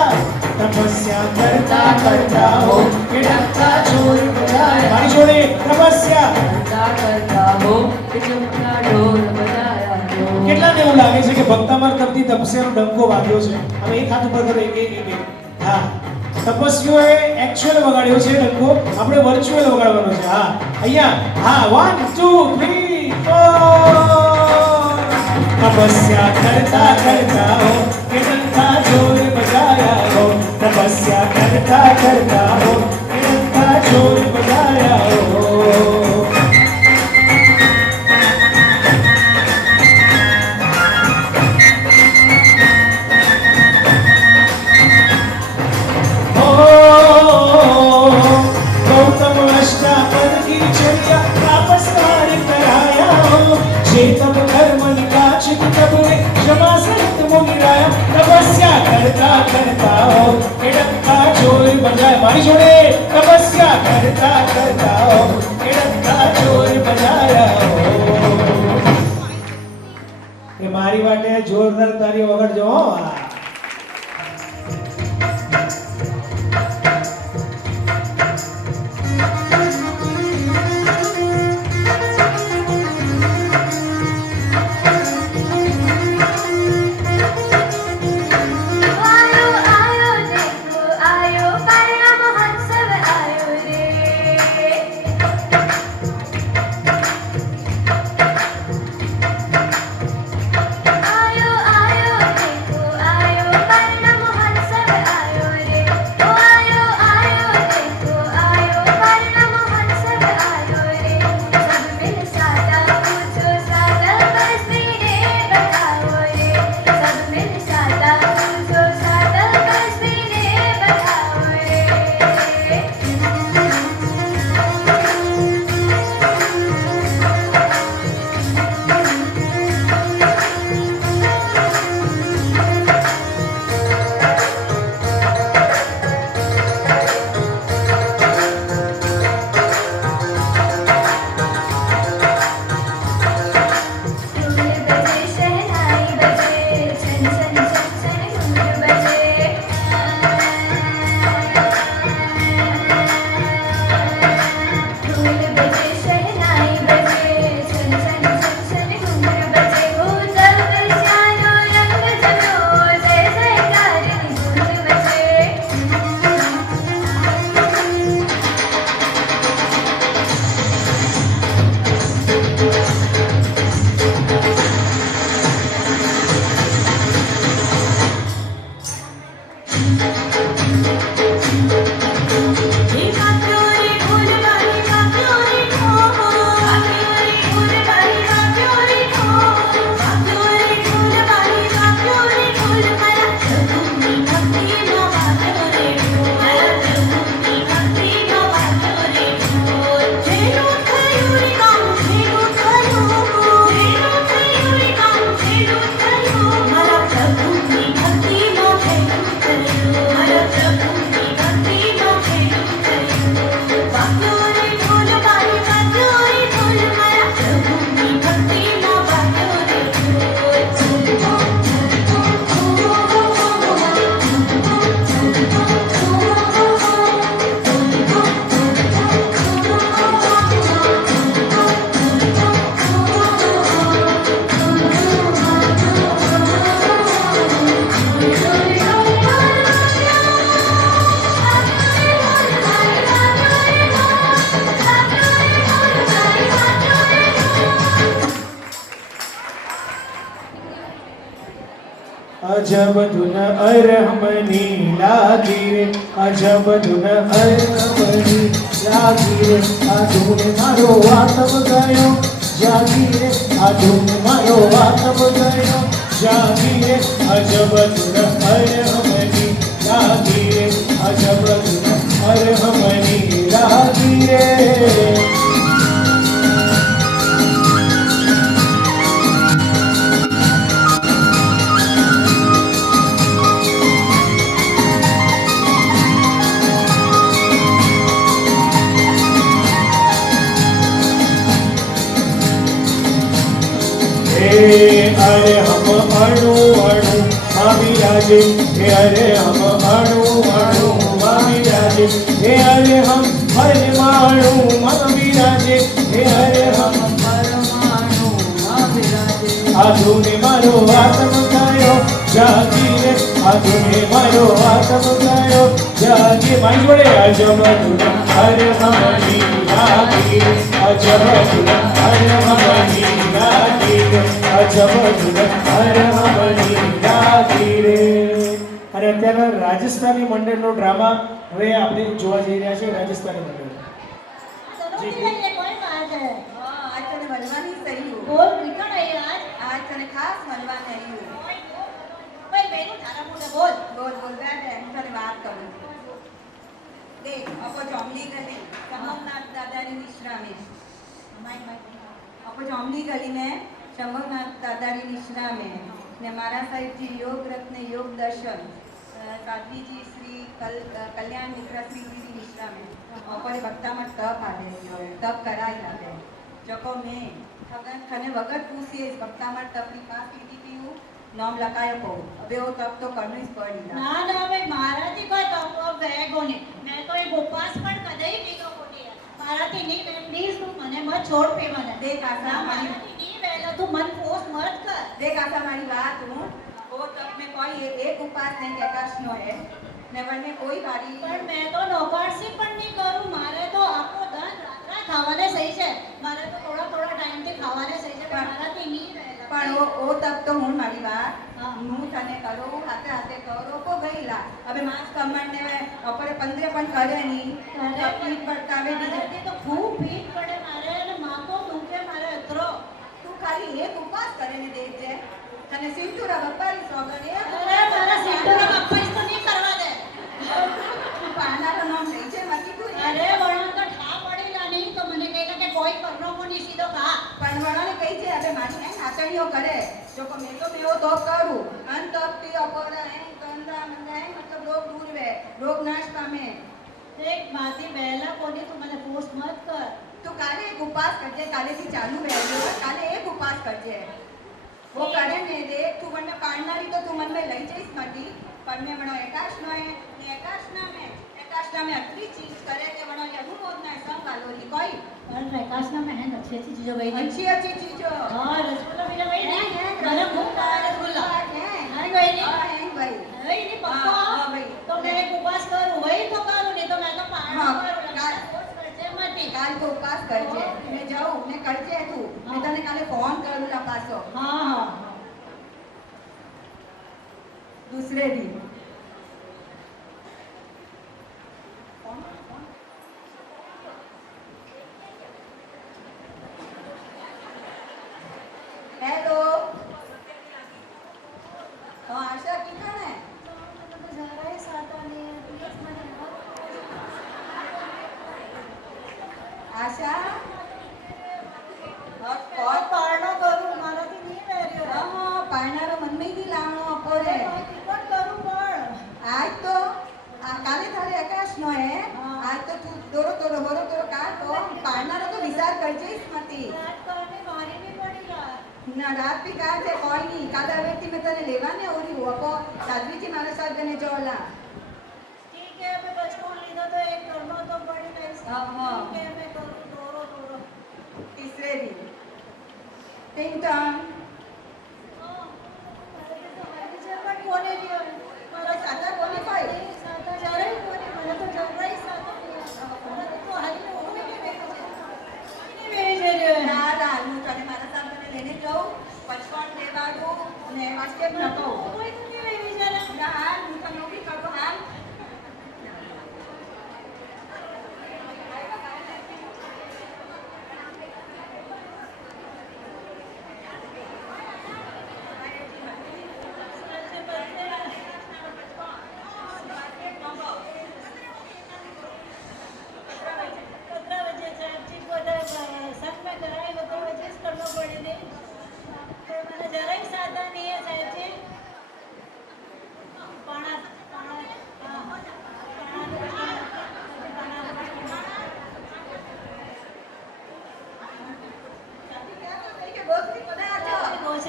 तपस्या करता करता हो के डंका जोर बजाया। मारी जोड़े तपस्या करता हो કે ચમકા ઢોલ બજાયા હો। કેટલાને એવું લાગે છે કે ભક્તામર તરફથી તપસ્યાનો ડંકો વાગ્યો છે? હવે એક હાથ ઉપર કરો, એક એક એક એક. હા, તપસ્વીઓએ એક્ચ્યુઅલ વગાડ્યો છે ડંકો, આપણે વર્ચ્યુઅલ વગાડવાનો છે. હા, અહીંયા હા 1 2 3 4 તપસ્યા કરતા કરતા હો કે ડંકા જોર બજાયા હો, તપસ્યા કરતા કરતા હો કે ડંકા જોર બજાયા હો। गौतम अष्टापद की चर्या तापस्कार कराया हो, जे तब कर्म निकाचित तब ने क्षमा सहित मुनिराया, तपस्या करता करता हो के डंका जोर बजाया। मारी जोड़े तपस्या करता करता हो के डंका जोर बजाया हो। ये मारी वाटे जोरदार ताली वगाड़जो हो। अजब धुन अरहमनी लागी रे, अजब धुन अरहमनी लागी रे, आ धुन मारो आत्म गयो जागी रे, आ धुन मारो आत्म गयो जागी रे, अजब धुन अरहमनी लागी रे, अजब धुन अरहमनी लागी रे। अरे हम अणु अणु माँ विराजे हे अरे हम अणु अणु माँ विराजे हे अरे हम परमाणु माँ विराजे हे अरे हम પરમાણુ માં બિરાજે आधुने मारो आत्म गायो जागी रे आधुने मारो आत्म गायो जागी माई जोड़े अजब दुरा हरे हमनी लागी अजब दुरा हरे हमनी लागी अजब दुरा हरे हमनी लागी रे અને અત્યારે રાજસ્થાની મંડળનો ડ્રામા હવે આપણે જોવા જઈ રહ્યા છે રાજસ્થાની મંડળ दोनों की ये कोई बात है हाँ, आज तने મળવાની સહી હો बोल निकल आई आज आज तने ખાસ મળવાને આવી હું भाई बेनू थारा मुंडे बोल બોલ બોલ બેઠે હું તને વાત કરું દેખ અપો જોમલી ગલી શંભવનાથ દાદાની નિશ્રામે અપો જોમલી ગલી में શંભવનાથ દાદાની નિશ્રામે ને મારા સાહેબજી યોગ રત્ન યોગ દર્શન સાધ્વીજી શ્રી કલ્યાણ મિત્ર શ્રી जी निश्रा में अपने भक्ता में तप आदे तप कराई लागे जको में खगन खने वगत पूछी इस भक्ता में तप की पास कीधी थी हूँ नाम लगाया पो अबे वो तप तो करनी ही पड़ी ना ना भाई महाराज को तो वेगो ने मैं तो एक उपवास पर कदे ही पीतो कोनी है महाराज नहीं मैं प्लीज तू मने मत छोड़ पे मने देख आशा हमारी नहीं वेला तू मन फोर्स मत कर देख आशा हमारी बात हूँ वो तप में कोई एक उपास नहीं प्रकाश नो है नेवर में कोई बारी पर मैं तो नौकरसी पण नहीं करूं मारे तो आपको धन रात्रा खावाने सही छे मारे तो थोड़ा थोड़ा टाइम થી ખાવાને સહી છે પણ મારાથી નહીં રહેલા પણ वो तप तो हूँ मारी बात हाँ। હું તને કરું હાથે હાથે કરો કો ગઈલા હવે માસ કમણ ને અપરે 15 પણ કરે નહીં અરે પીઠ પડતાવે દીધે મારાથી તો ખૂબ ભીડ પડે મારે અને માકો દુખે મારે અતરો તું ખાલી એક ઉપવાસ કરીને દેખજે તને સિંતુરા બપ્પાની સોગન એ અરે મારા સિંધુના બાપા તો નહીં કરવા દે તું પાનારો નામ લઈ છે મતી તું અરે વણા તો ઠા પડેલા નહીં તો મને કહેતા કે કોઈ કરનો કોની સીધો ખા પણ વણાને કહી છે હવે મારી હે નાતણીઓ કરે જો કો મેં તો મેવો તો કરું અન તપ થી અપરા હે કંદા મંદા હે મતલબ રોગ દૂર વે રોગ નાશ પામે એક માથી પહેલા કોની તું મને ફોર્સ મત કર તું કાલે એક ઉપવાસ કરજે કાલેથી ચાલુ રહેજો કાલે એક ઉપવાસ કરજે वो करे ने देख तू वरना पाड़नारी तो तू मन में लई जईस मती पर में वणो एकाशना है ने एकाशना में अतरी चीज करे के वणो अनुमोदना संग वालोरी कोई और प्रकाशना में है अच्छी अच्छी चीजों भाई अच्छी अच्छी चीजों हां रसगुल्ला मेरा भाई नहीं मैंने खूब खाया रसगुल्ला है हां भाई नहीं है भाई भाई नहीं पक्का हाँ, भाई। तो मैं एक उपवास करूं वही तो करूं नहीं तो मैं तो पारण हाँ, करूं काल- फोर्स करजे मत काल को उपवास करजे मैं जाऊं मैं करजे तू मैं तने काले फोन करूला पासो हां हां दूसरे दिन हेलो हाँ आशा की कौन है जरा ही साता नहीं है प्लीज मत आशा और और पारणो करूं माराથી નહીં રહ્યો हाँ पायनारो मन में नहीं लावनो अपोरे કોણ કરું પણ आज तो काले थारे आकाश नो है हाँ। आज तो तू दोरो काल तो पायनारो तो विचार करजे स्मृति રાત કરને મારી નહીં પડીલા ना रात भी कहा थे कोई नहीं कादा व्यक्ति में तने लेवाने ओरी हुआ को साध्वी जी मारे साथ गने जोला ठीक है मैं बचपन लीधा तो एक करना तो पड़ी नहीं हाँ, हाँ। ठीक है मैं करूं दोरो तीसरे दिन टिंग टॉन्ग પણ કોને લ્યો મારા सादा बोली कोई સાતા જરાય કોને મને તો જબરાઈ સાતા મને તો હારી ઓમે કે વેજે ना ना नु तने मारा साथ गने लेने जाओ पचपन लेवा दो ने वास्ते न को કોઈ નથી વેજે જરા ना नु तने भी करो हां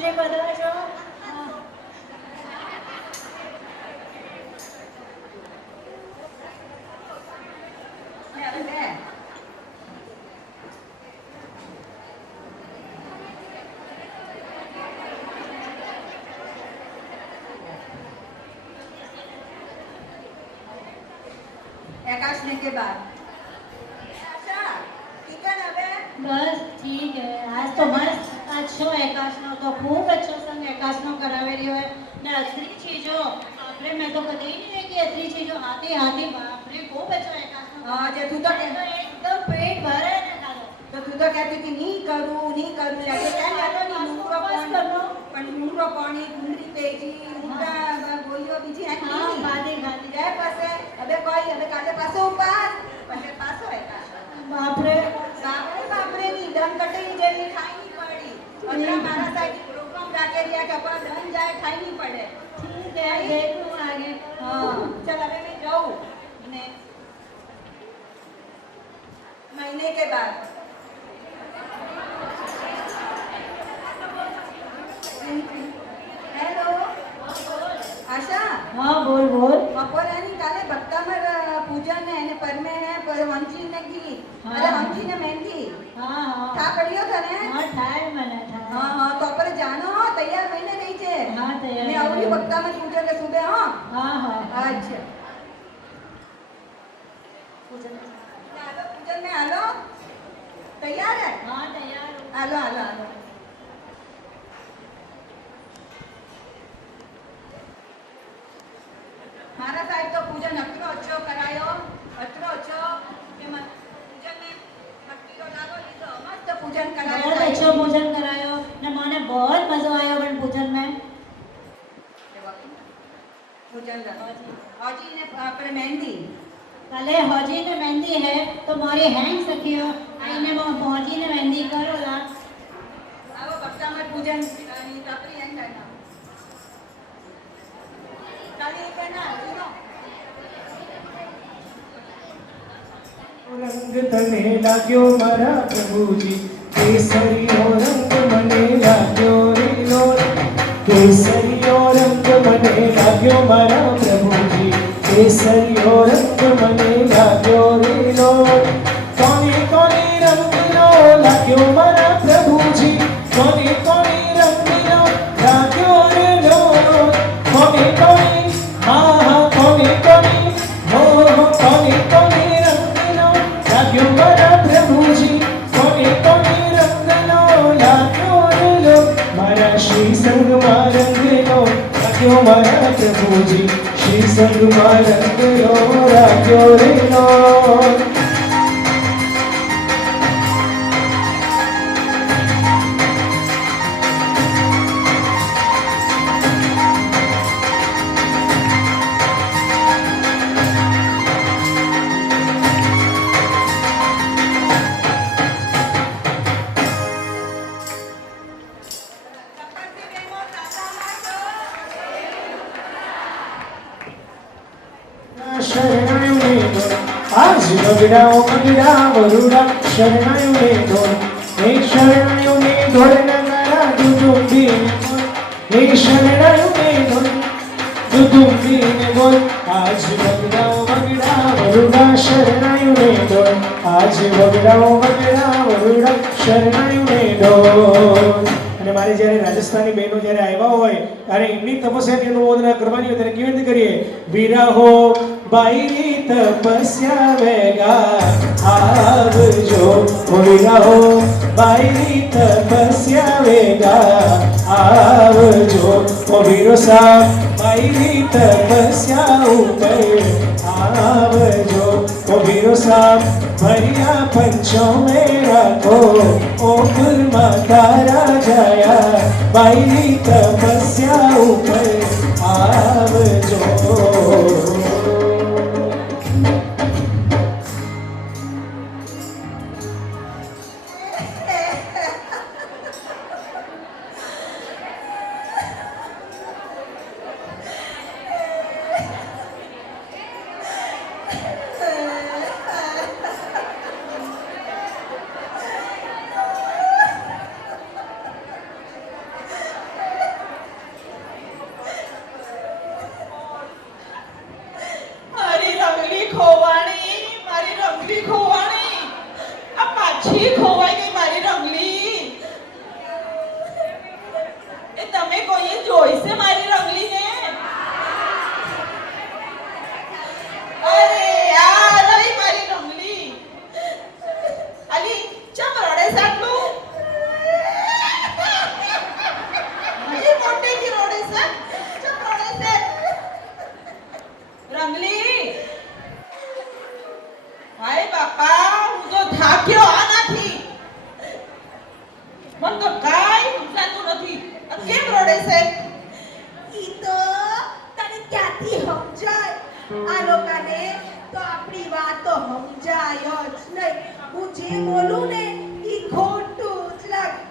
નીચે પધારજો. હવે બે. आकाश ने के बाद अच्छा ठीक है ना बे બસ ઠીક હે. આજ તો મસ્ત અચ્છો એકાશનો તો ખૂબ અચ્છો સંગ એકાશનો કરાવેલી હોય ને અતરી ચીજો બાપરે મેં તો કદી નહીં દેખી અતરી ચીજો હાથી હાથી બાપરે ખૂબ અચ્છો એકાશનો. हाँ जे तू तो એકદમ પેટ ભરે ને તારો. तो तू तो कहती थी नहीं करूँ लगे क्या जातो नहीं मुंगरो पानी पण मुंगरो पानी गुंदरी पेजी उड़ा बोलियो बीजी है હા ગાદી ગાદી જાય પાસે હવે કાલે પાછો ઉપાસ પછી પાછો એકાશ બાપરે બાપરે ની દમ કટઈ જેવી ખાઈ ની પડી અતરા મારા સાઈડ પ્રોગ્રામ રાખે રહ્યા કે આપણા દમ જાય ખાઈ ની પડે ઠીક હે દેખું આગે. हाँ चल अबे मैं जाऊँ ने महीने के बाद हेलो आशा હા બોલ બોલ. બપોરે ની કાલે ભક્તામર પૂજન ને એને પરમે હે પર હમજી ને કી हाँ। અરે હમજી ને મહેંદી હા હા થા પડ્યો તને હા થાય મને થાય. हाँ हाँ तो पर जानो तैयार महीने नहीं छे हाँ, तैयार मैं आवली महीने। भक्तामर पूजन के सुबह हाँ હા હા अच्छा પૂજન. हालो पूजन में हालो तैयार है હા તૈયાર હું. हालो हालो हालो मारा साहेब तो पूजन अतरो अच्छो करायो अतरो अच्छो के पूजन में भक्ति रो लागो लीधो मस्त पूजन करायो बहुत अच्छो पूजन करायो ने મને बहुत मजा आयो પણ પૂજન में. पूजन हाजी ने अपने मेहंदी કાલે હોજી ને મહેંદી હે તો મારી હેંગ સખીઓ આઈને હોજી ને મહેંદી કરોલા. आवो भक्तामर पूजन नी तपरी एंड करना खाली एक है ना सुनो રંગ તને લાગ્યો મારા પ્રભુજી કેસરીયો રંગ મને લાગ્યો રીલો કેસરીયો રંગ મને લાગ્યો મારા પ્રભુજી કેસરીયો રંગ મને લાગ્યો રીલો કોની રંગનો લાગ્યો મારા પ્રભુજી કોની રંગનો લાગ્યો રીલો કોની હા હા કોની હો કોની રંગનો લાગ્યો મારા પ્રભુજી કોની રંગનો લાગ્યો રીલો મારા શ્રી સંગમાં રંગનો લાગ્યો મારા પ્રભુજી શ્રી સંગમાં રંગનો લાગ્યો રીલો શરણાયુને દોર આજ બગડાઓ બગડા વરુડા શરણાયુને દોર હે શરણાયુને દોર નગારા દુદુંબીને બોલ હે શરણાયુને દોર દુદુંબીને બોલ આજ બગડાઓ બગડા વરુડા શરણાયુને દોર આજ બગડાઓ બગડા વરુડા શરણાયુને દોર. અને મારે જ્યારે રાજસ્થાની બહેનો જ્યારે આવ્યા હોય ત્યારે એમની તપસ્યાની અનુમોદના કરવાની હોય ત્યારે કેવી રીતે કરીએ વિરહો બાઈ તપસ્યા વેગા આવજો વિરહો બાઈ તપસ્યા વેગા આવજો વિરસા બાઈ તપસ્યા ઉપર આવજો વિરસા ભર્યા પંચો મેરા ઓ ફૂલમાં તારા જયા બાઈ તપસ્યા ઉપર આવજો. છે આટલું? હજી મોટેથી રોડે છે? ચમ રોડે છે? રંગલી! હાય બાપા, હું તો થાક્યો આનાથી. મન તો કાંઈ સમજાતું નથી. આ કેમ રોડે છે? ઈ તો તને ક્યાંથી સમજાય? આ લોકોને તો આપણી વાતો સમજાય જ નહીં. હું જે બોલું ને ઈ ખોટું જ લાગે.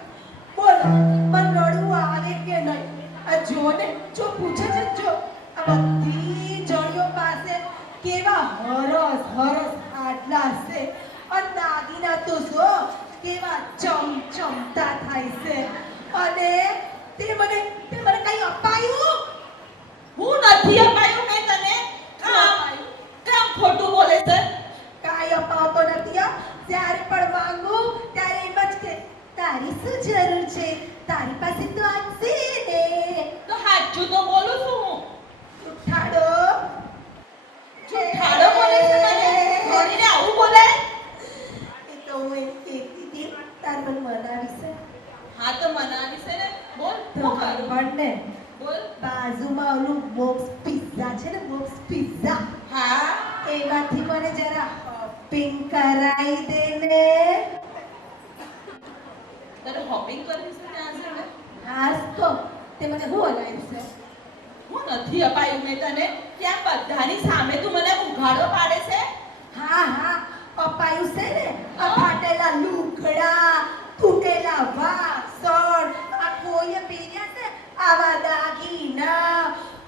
બોલો, મને રડવું આવે કે નહીં? આ જો ને, જો પૂછે છે જો, આ બધી જણીઓ પાસે કેવા હરસ હરસ આટલા છે. અને દાગીના તો જો કેવા ચમચમતા થાય છે. અને તે મને કઈ અપાયું? હું નથી અપાયું મેં તને. કામ ખોટું બોલે છે. કાંઈ અપાવતો નથી હો. જ્યારે પણ માંગુ ત્યારે એમ જ કે તારી શું જરૂર છે? તારી પાસે તો આ છે ને. તો સાચું તો બોલું છું હું. ઉઠાડો. જુઠ્ઠાડો બોલે છે મને. ઘડીને આવું બોલે? એ તો હું એમ કહેતી હતી, તાર મને મનાવી છે. હા તો મનાવી છે ને. બોલ તો હું કરું? પણ ને બોલ. બાજુમાં ઓલું બોક્સ પિઝા છે ને, બોક્સ પિઝા, હા એમાંથી મને જરા હોપિંગ કરાઈ દે ને. તને હોપિંગ કરવી છે ત્યાં આગળ? હાસ તો તે મને હું હલાવ્યું છે? હું નથી અપાયું મેં તને. ત્યાં બધાની સામે તું મને ઉઘાડો પાડે છે. હા હા, અપાયું છે ને. આ ફાટેલા લુગડા, તૂટેલા વાસણ, આ કોઈએ પહેર્યા છે આવા દાગીના.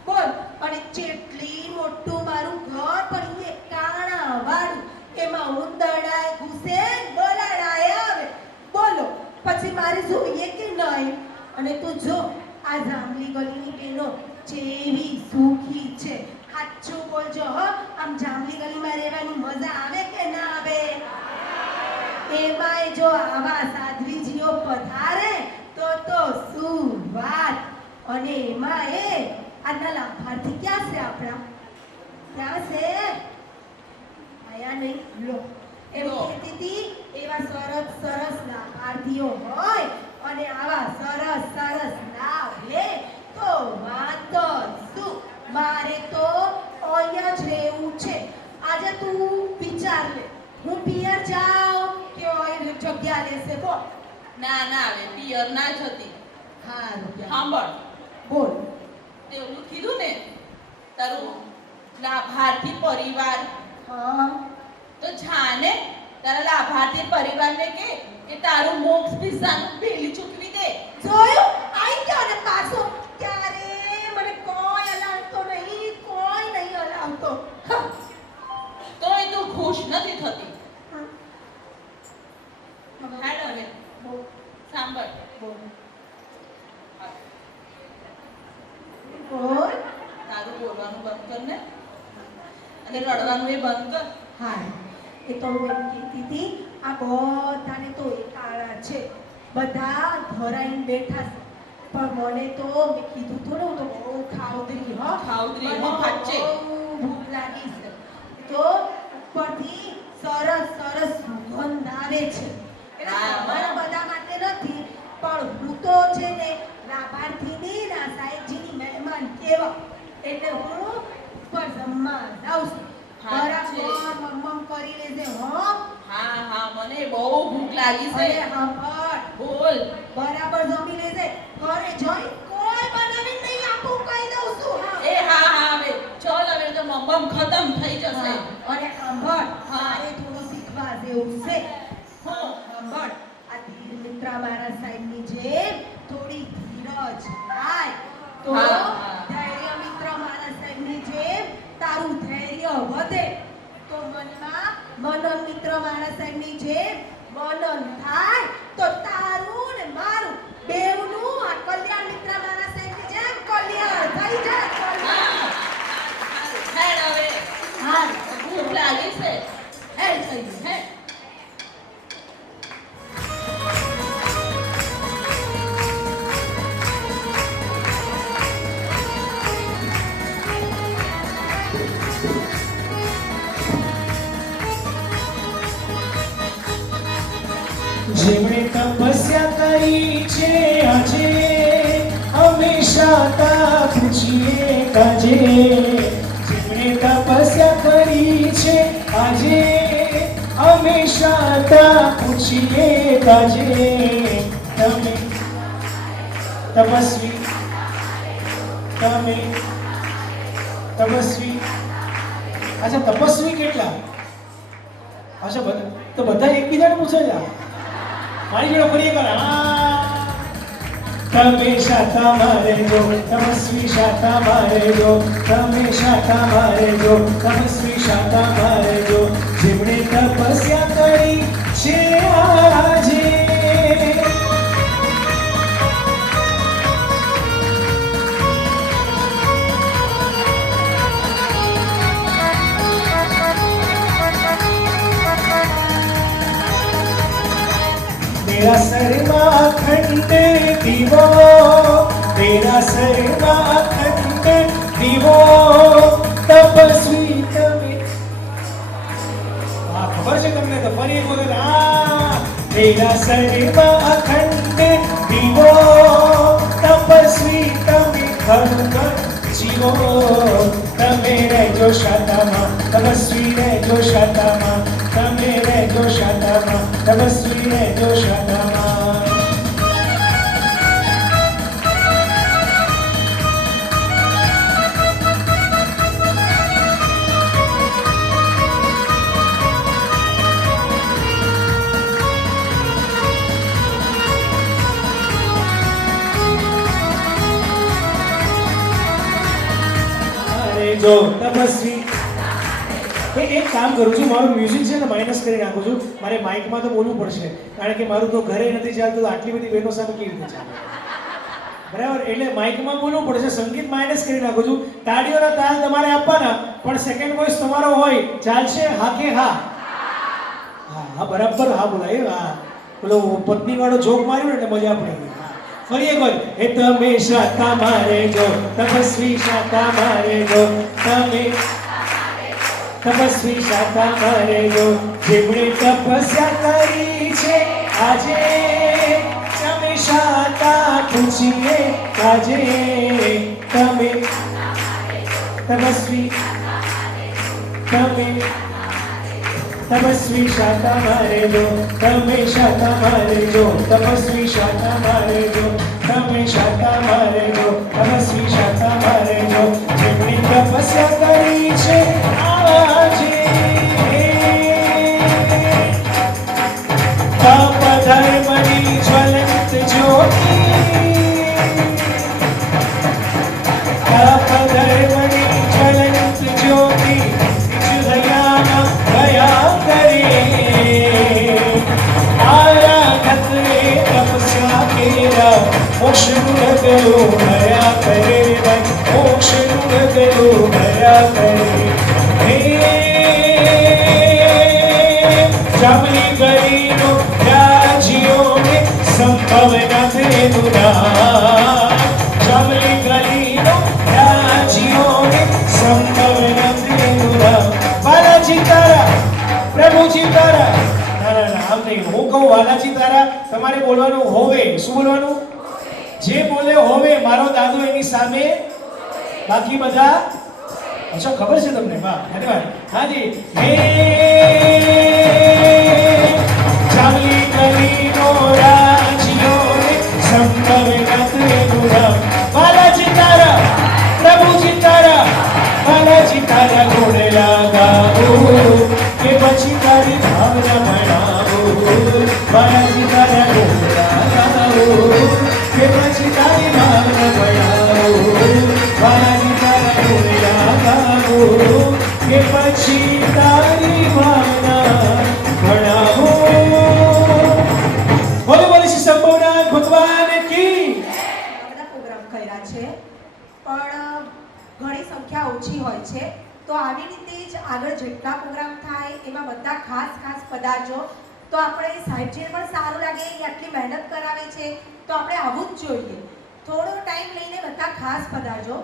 બોલ, અને જેટલી મોટું મારું ઘર પણ એ કાણા વાળું, એમાં ઉંદરડા ઘૂસે, બલાડાએ આવે. બોલો, પછી મારે જોઈએ કે નહીં? અને તું જો આ જાંબલી ગલીની બહેનો જેવી સુખી છે. સાચું બોલજો હો, આમ જાંબલી ગલીમાં રહેવાની મજા આવે કે ના આવે? એમાંય જો આવા સાધ્વીજીઓ પધારે તો શું વાત. અને એમાં એ આજના લાભાર્થી ક્યાં છે આપણા? ક્યાં છે? આયા નહીં. લો, એમ કહેતી હતી એવા સરસ સરસ લાભાર્થીઓ હોય અને આવા સરસ સરસ લાભ લે તો વાંધો શું. મારે તો અહીંયા જ રહેવું છે. આજે તું વિચાર લે, હું પિયર જાઉં કે ઓય જગ્યા લેશે? બોલ. ના ના આવે પિયર ના જતી. હારું, સાંભળ, બોલ. તે ઓલું કીધું ને તારું લાભાર્થી પરિવાર, હા, તો જાને તારા લાભાર્થી પરિવારને કે તારું મોક્ષ પિઝાનું બિલ ચૂકવી દે. જોયું? આઈ ગયો ને પાછો. ત્યારે મને કોઈ હલાવતો નહીં, કોઈ નહીં હલાવતો. હા. તોય તું ખુશ નથી થતી. હા. હેડ હવે બોલ. સાંભળ. બોલ. બોલ. તારું બોલવાનું બંધ કર ને અને રડવાનું એ બંધ કર. હા, એ તો હું એમ કહેતી હતી, આ બધાને તો એકાળા છે, બધા ધરાઈને બેઠા છે. પણ મને તો મેં કીધું તો ને, હું તો બહુ ખાવદરી હો. ખાવદરી, મને હો, ખાચે. બહુ ભૂખ લાગી છે. તો ઉપરથી સરસ સરસ સુગંધ આવે છે. એટલે હા. તમારા બધા માટે નથી, પણ હું તો છે ને લાભાર્થીની ના સાહેબજીની મહેમાન કહેવા, એટલે હું ઉપર જમવા જાઉં છું. હા, છે. બરાબર મમ્મ કરી લેજે હો. હા હા મને બહુ ભૂખ લાગી છે. અરે સાંભળ, બોલ. બરાબર જમી લેજે. ઘરે જઈ કોઈ બનાવીને નહીં આપું, કહી દઉં છું. એ હા હા હવે ચલ હવે તો મમ્મ ખતમ થઈ જશે. અને સાંભળ, હા. મારે થોડું શીખવા જેવું છે. હું સાંભળ, આ ધીર મિત્રા મારા સાહેબની જેમ થોડી ધીરજ થાય તો હા, હા. ધૈર્ય મિત્ર મારા સાહેબની જેમ તારું ધૈર્ય વધે. તો મનમાં મનન મિત્ર મારા સાહેબની જેમ મનન થાય તો તારું ને મારું બેવનું આ કલ્યાણ મિત્ર મારા સાહેબની જેમ કલ્યાણ થઈ જાય. હા હેડ હવે. હા, ભૂખ લાગી છે. હેડ થઈ ગયું. હે જેમણે તપસ્યા કરી છે આજે હંમેશા તા પૂછીએ કાજે જેમણે તપસ્યા કરી છે આજે હંમેશા તા પૂછીએ કાજે તમે તપસ્વી તમે તપસ્વી અચ્છા તપસ્વી કેટલા અચ્છા તો બધા એકબીજાને પૂછે છે મારી જોડે ફરી એકવાર તમે શાતા મારે જો તપસ્વી શાતા મારે જો તમે શાતા મારે જો તપસ્વી શાતા મારે જો જેમણે તપસ્યા કરી છે આજે तेरा सरमा अखंड दीवो तेरा सरमा अखंड दीवो तपस्वी તમે ખબર છે તમને તો ફરી એક વખત તેરા સरमा અખંડ દીવો તપસ્વી તમે ખરેખર જીવો તમે રહેજો શાતામાં તપસ્વી રહેજો શાતામાં તમે રહેજો શાતામાં તપસ્વી રહેજો શાતામાં જો તપસ્વી એક કામ કરું છું મારું મ્યુઝિક છે ને માઇનસ કરી નાખું છું મારે માઇકમાં તો બોલવું પડશે કારણ કે મારું તો ઘરે નથી ચાલતું આટલી બધી બહેનો સામે કેવી રીતે ચાલે બરાબર એટલે માઇકમાં બોલવું પડશે સંગીત માઇનસ કરી નાખું છું તાળીઓના તાલ તમારે આપવાના પણ સેકન્ડ વોઇસ તમારો હોય ચાલશે હા કે હા હા હા બરાબર હા બોલાય હા પેલો પત્ની વાળો જોક માર્યો ને એટલે મજા પડી ફરી એક વાર હે તમે શાતા મારે જો તપસ્વી શાતા મારે જો તમે તપસ્વી શાતા મારે જો જેમણે તપસ્યા કરી છે આજે તમે શાતા પૂછીએ કાજે તમે તપસ્વી તમે તપસ્વી શાતા મારે જો તમે શાતા મારે જો તપસ્વી શાતા મારે જો તમે શાતા મારે જો તપસ્વી શાતા મારે જો જેમણે તપસ્યા કરી છે આજે તપ ધર્મની જ્વલંત જ્યોતિ તપ ધર્મની જ્વલંત જ્યોતિ દયાના દયા કરે આરાધત રે તપસ્યા કેરા મોક્ષનું ગયો ભયા કરે મોક્ષનું ગયો ભયા કરે હે જામલી ગરીનો રાજીઓને સંભવ નથી દુરા જામલી ગરીનો રાજીઓને સંભવ નથી દુરા બાલાજી તારા પ્રભુજી તારા ના ના ના આમ નહીં હું કહું વાલાજી તારા તમારે બોલવાનું હોવે શું બોલવાનું જે બોલે હોવે મારો દાદો એની સામે બાકી બધા અચ્છા ખબર છે તમને વાહ ધન્યવાદ હાજી હે જામલી ગલીનો રાજીઓ સંભવ નથી દુરા બાલાજી તારા પ્રભુજી તારા બાલાજી તારા ઘોડે લગાવું કે પછી તારી ભાવના ભણાવું બાલાજી તારા ઘોડે લગાવું કે પછી તારી ભાવના ભણાવું બાલાજી તારા ઘોડે લગાવું કે પછી તારી ભાવના ભણાવું બોલો બોલો શ્રી શંભુનાથ ભગવાન કી બધા પ્રોગ્રામ કર્યા છે પણ ઘણી સંખ્યા ઓછી હોય છે તો આવી રીતે જ આગળ જેટલા પ્રોગ્રામ થાય એમાં બધા ખાસ ખાસ પધારજો તો આપણે સાહેબજીને પણ સારું લાગે એ આટલી મહેનત કરાવે છે તો આપણે આવવું જ જોઈએ થોડો ટાઈમ લઈને બધા ખાસ પધારજો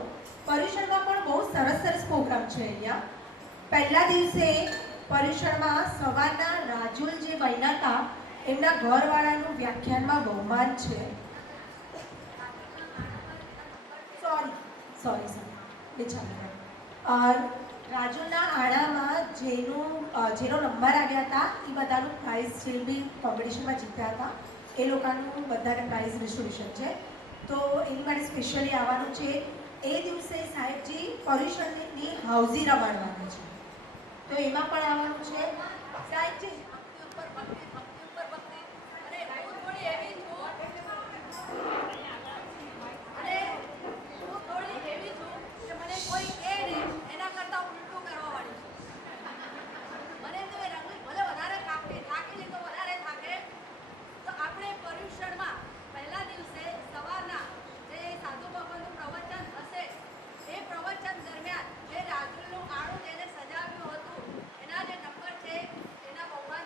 પર્યુષણમાં પણ બહુ સરસ સરસ પ્રોગ્રામ છે અહીંયા પહેલા દિવસે પર્યુષણમાં સવારના રાજુલ જે બન્યા હતા એમના ઘરવાળાનું વ્યાખ્યાનમાં બહુમાન છે. સોરી રાજુના આડામાં જેનો નંબર આવ્યા હતા એ બધાનું પ્રાઇઝ જે બી કોમ્પિટિશનમાં જીત્યા હતા એ લોકોનું બધાને પ્રાઇઝ ડિસ્ટ્રીબ્યુશન છે. તો એની માટે સ્પેશિયલી આવવાનું છે. એ દિવસે સાહેબજી પર્યુષણની હાઉઝી રમાડવાના છે, તો એમાં પણ આવવાનું છે સાહેબજી. રાજુલનું આડું જેને સજાવ્યું હતું એના જે નંબર છે એના બહુમાન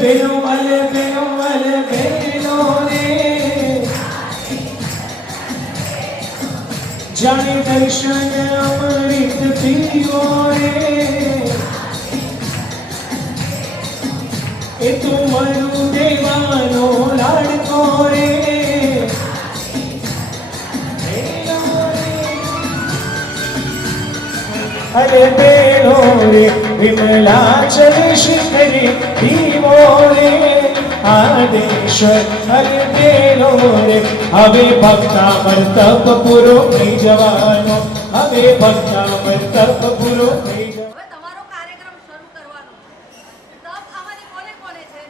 બેલો વાલે બેલો રે જાણે દર્શન અમૃત પીવો રે એ તું મારું દેવાનો લાડકો રે અરે બેલો રે વિમલાચલ શિખરે દીવો રે આદેશ અરે બેલો રે હવે ભક્તામર તપ પૂરો થઈ જવાનો હવે ભક્તામર તપ પૂરો થઈ જવાનો હવે તમારો કાર્યક્રમ શરૂ કરવાનો તપ આમાંથી કોને કોને છે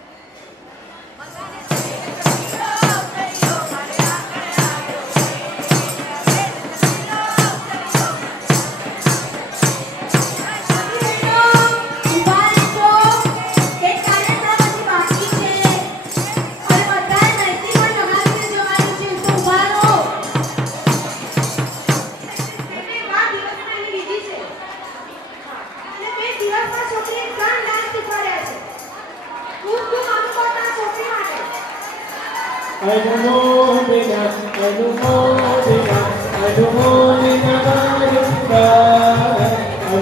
બધાને અનુમોદના અનુમોદના અનુમોદના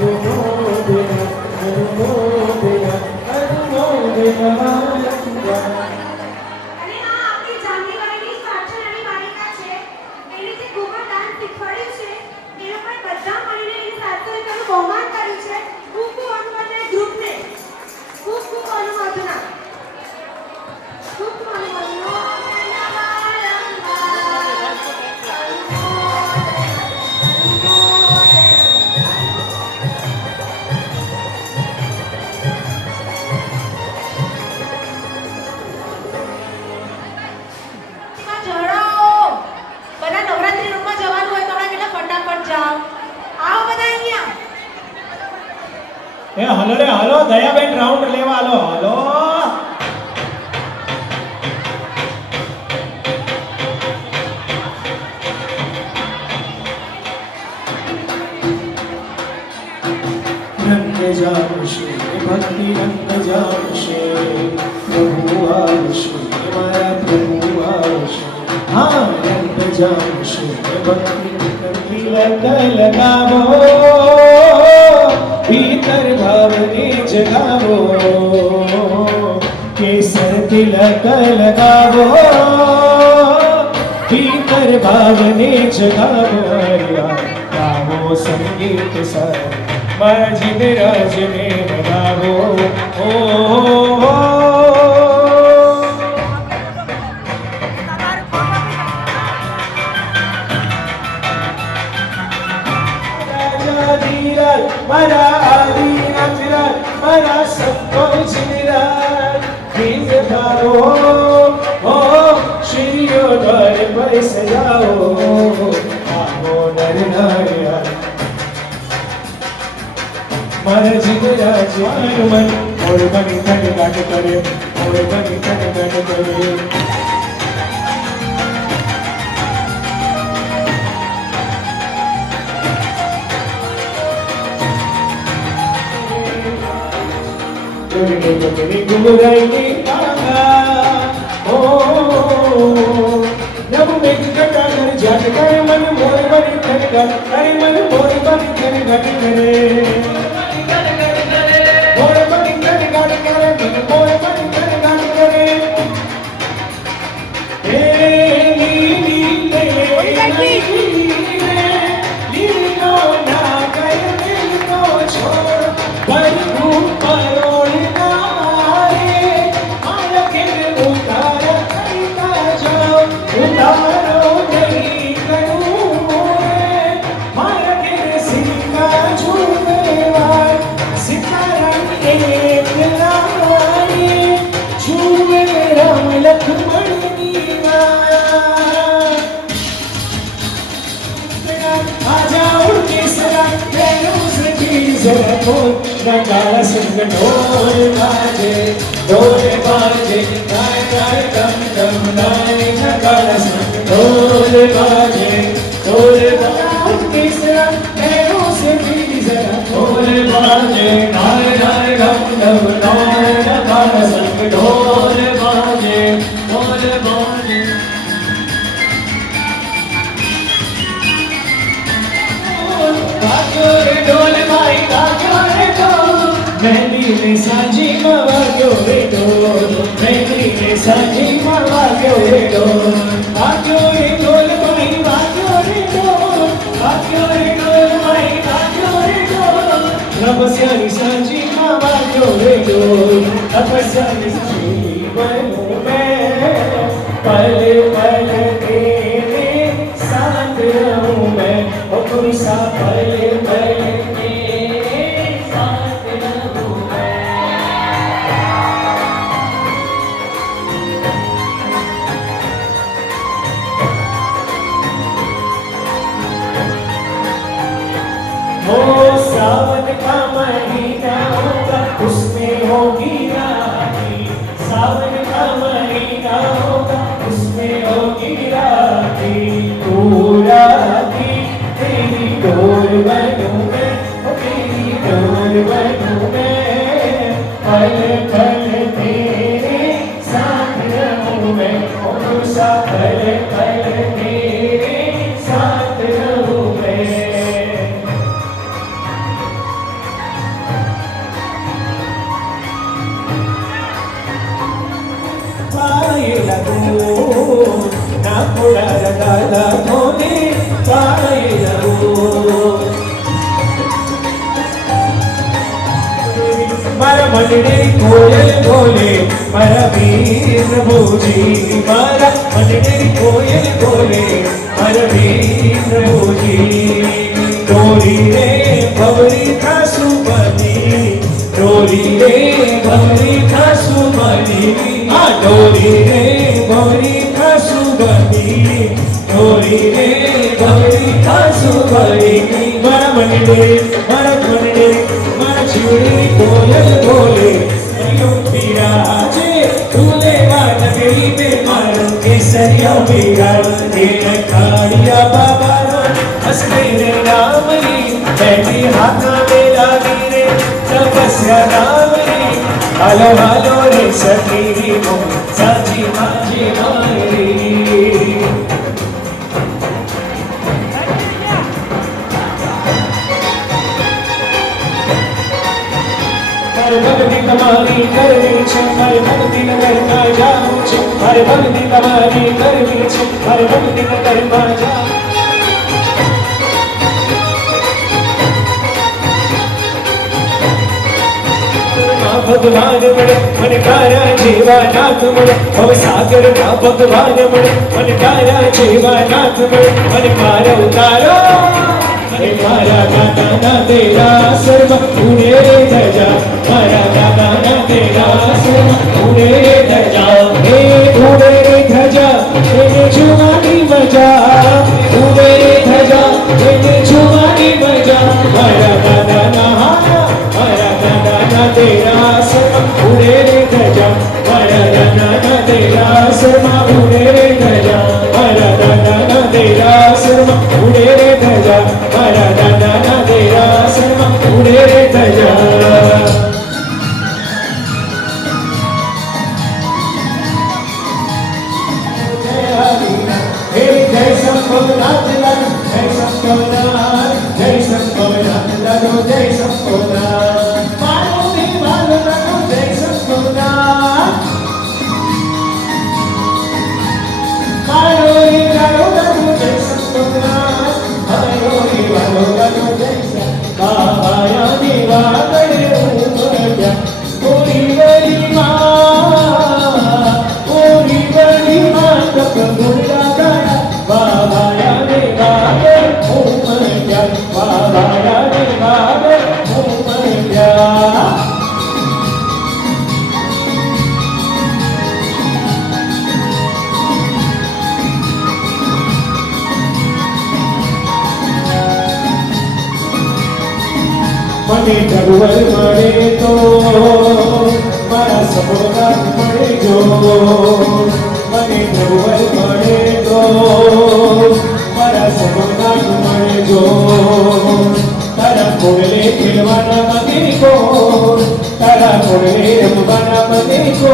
અનુમોદના અનુમોદના અનુમોદના અને આ આપણી જાન્યુઆરીની સાક્ષરણી માલિકા છે એને જે ગોબર દાન શીખવાડ્યું છે એ લોકોએ બધા મળીને એની સાથે તેનું બહુમાન કર્યું છે ખૂબ ખૂબ અનુમોદના ગ્રુપને ખૂબ ખૂબ અનુમોદના ખૂબ ખૂબ અનુમોદના એ હાલો રે હાલો દયાબેન રાઉન્ડ લેવા હાલો હાલો રંગ જામશે ભક્તિ રંગ જામશે પ્રભુ આવશે મારા પ્રભુ આવશે હા રંગ જામશે ભક્તિ તિલક લગાવો ભીતર ભાવને જગાવો કેસર તિલક લગાવો ભીતર ભાવને જગાવો ગાવો સંગીત સર મારા જીવ રાજને બગાવો મારા આદિનાથ રાજ મારા સબકો જીરાજ ગીત ગાઓ ઓ શ્રીઓ દ્વાર પર સજાઓ આવો નર નારાયણ મારા જીવરાજ મારું મન મોર બની તન ગાટ કરે મોર બની તન ગાટ કરે ગુમરાઈ ઓ નવ મેઘ કટાર જાત કરે મન મોર બની તન ગાટ કરે મન મોર બની તન ગાટ કરે મોર બની તન ગાટ કરે મન મોર બની તન ગાટ કરે હે લીનો ના કરે લીનો છોડ બરગુ પરોળ ઉતારો નહીં કરું મોરે મારા ઘેર સીતા છુવેવાય સીતારામ એક રામાયે છુવે રામ લક્ષ્મણની આજા ઉકેસરા તેરું સજી જરા બોલ નગાળા સંગ ઢોલ બાજે ઢોલ બાજે ગાય ગાય ગમ ગમ ગાય નગાળા સંગ ઢોલ બાજે ઉકેસરા તેરું સજી જરા ઢોલ બાજે ગાય ગાય ગમ ગમ ગાય નગાળા સંગ ઢોલ મૈત્રીને સાંજીમાં વાગ્યો રે ઢોલ, મૈત્રીને સાંજીમાં વાગ્યો રે ઢોલ, વાગ્યો રે ઢોલ ભાઈ વાગ્યો રે ઢોલ, વાગ્યો રે ઢોલ ભાઈ વાગ્યો રે ઢોલ, તપસ્યાની સાંજીમાં વાગ્યો રે ઢોલ, તપસ્યાની જીવન મેં પલ પલ तेरे साथ रहूं मैं, ओ खुशा पल पल तेरे साथ रहूं मैं। हो सावन का महीना होगा उसमें होगी राखी, सावन का महीना होगा उसमें होगी राखी, तू राखी तेरी डोर बनूं मैं, ओ तेरी डोर बनूं मैं, पल पल तेरे साथ रहूं मैं, ओ खुशा पल पल तेरे साथ रहूं मैं। पायला तू ना पुड़ा रगाला धोने, पायला तू मारा मंडे कोयल बोले, मारा वीर प्रभुजी, मारा मंडे कोयल बोले, मारा वीर प्रभुजी, डोरी रे भवरी खासु बनी, डोरी रे भवरी खासु बनी, आ डोरी रे भवरी खासु बनी, डोरी रे भवरी खासु बनी, मारा मंडे मारा चिड़ी कोयल बोले, विराजे दूल्हे नगरी में मारो केसरिया बिगाड़, तेरे काड़िया बाबा हंस मेरे रामनी, बैठी हाथा में लागी रे तपस्या रामनी, हालो हालो रे सखी मो साची माजी मारी, हर भक्ति तुम्हारी करनी छे, हर भक्ति न करना जाऊं छे, हर भक्ति तुम्हारी करनी छे, हर भक्ति न करना जाऊं। भगवान बड़े मन कारा जीवा नाथ बड़े, भव सागर का भगवान बड़े मन कारा जीवा नाथ बड़े, मन मारा उतारो अरे मारा दादा ना तेरा सर्व उड़े धजा, मारा दादा ना तेरा सर्व उड़े धजा, हे उड़े धजा तेरे जुमानी बजा, उड़े धजा तेरे जुमानी बजा, मारा दादा ना मारा दादा ना तेरा सर्व उड़े धजा, मारा दादा ना तेरा सर्व उड़े धजा, मारा दादा ना तेरा सर्व उड़े धजा, मारा दादा ना तेरा सर्व उड़े धजा। जय शंभुनाथ लाडो, जय शंभुनाथ, जय शंभुनाथ लाडो, जय शंभुनाथ, मारो दीवान लाडो, जय शंभुनाथ, मारो दीवानो लाडो, जय शंभुनाथ, मारो दीवानो लाडो, जय शंभुनाथ, बाबा या दीवा करे उमरजा, ओरी वरी मां तप गुणा गाया, बाबा या देवा करे उमरजा, बाबा या देवा करे उमरजा। મને જગવર મળે તો મારા સપોના મળે જો, મને જગવર મળે તો મારા સપોના મળે જો, તારા કોડલે ખેલવાના મને કો, તારા કોડલે રમવાના મને કો,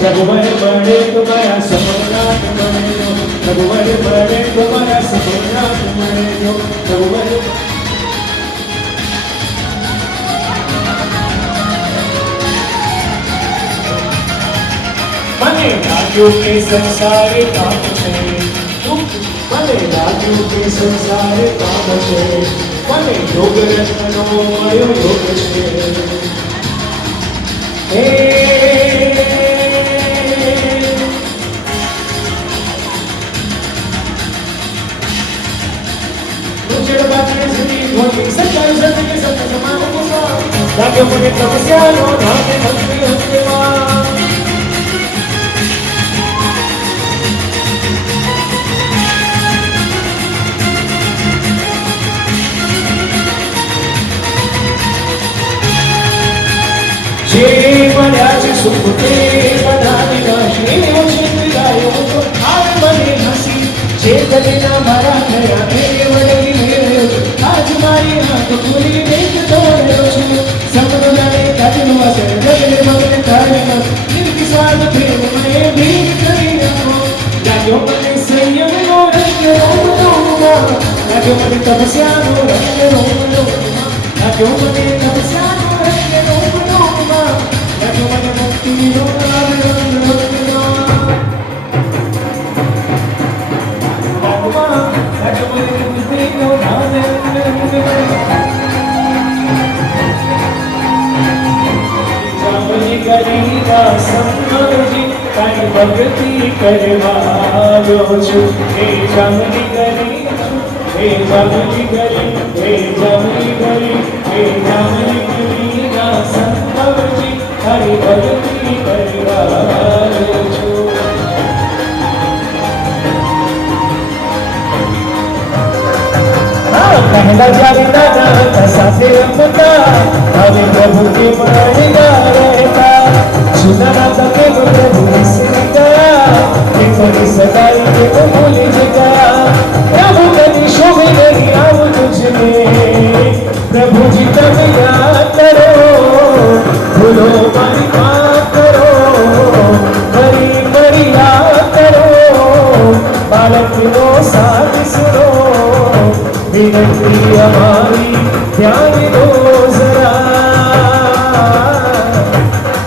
જગવર મળે તો મારા સપોના મળે જો, જગવર મળે તો મારા સપોના મળે જો, જગવર લાગ્યું કે સંસારે કામ છે મને લાગ્યું કે સંસારે કામ છે મને યોગ રત્નનો મળ્યો યોગ છે હે ઉજળ બાતને સુધી ધોની સત્તાવી સત્ય સત્ય સમાન મુસા લાગ્યો મને તપસ્યાનો નામે ભક્તિ હસ્તેવા જે મળ્યા છે સુખ તે બધા વિનાશ એવો ચિંતાયો તો આવ મને હસી જે કદના મારા થયા એ વડવી મેળ્યો આજ મારી આંખ ખુલી દેખતો રહ્યો છું સપનો જાણે કાચનું અસર જગને મગને તારેનો નિર્વિસ્વાદ પ્રેમ મને ભીગ કરી રાખો લાગ્યો મને સંયમનો રંગ રોમરોમમાં લાગ્યો મને તપસ્યાનો રંગ રોમરોમમાં લાગ્યો મને તપસ્યાનો રંગ રોમરોમમાં લાગ્યો મને મુક્તિનો રંગ રોમરોમમાં લાગ્યો મને મુક્તિનો રંગ જામની ગરીબા સંગજી તારી ભક્તિ કરવાલો છું હે જામની ગરી હે જામની ગરી હે જામની ગરી હે જામની ગરીબા સંગજી તારી ભક્તિ કરવાલો છું पहला जागता था साथे रमता હવે પ્રભુ के मणिगा रहता सुना था के प्रभु से गया एक बड़ी सगाई के वो भूल गया प्रभु कभी शोभे नहीं आव तुझमें प्रभु जी तब याद करो भूलो मारी बात करो बड़ी बड़ी याद करो बालक नो साथ सुनो विनती हमारी ध्यान दो जरा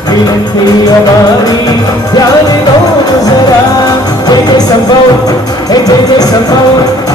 विनती हमारी ध्यान दो जरा जय जय संभव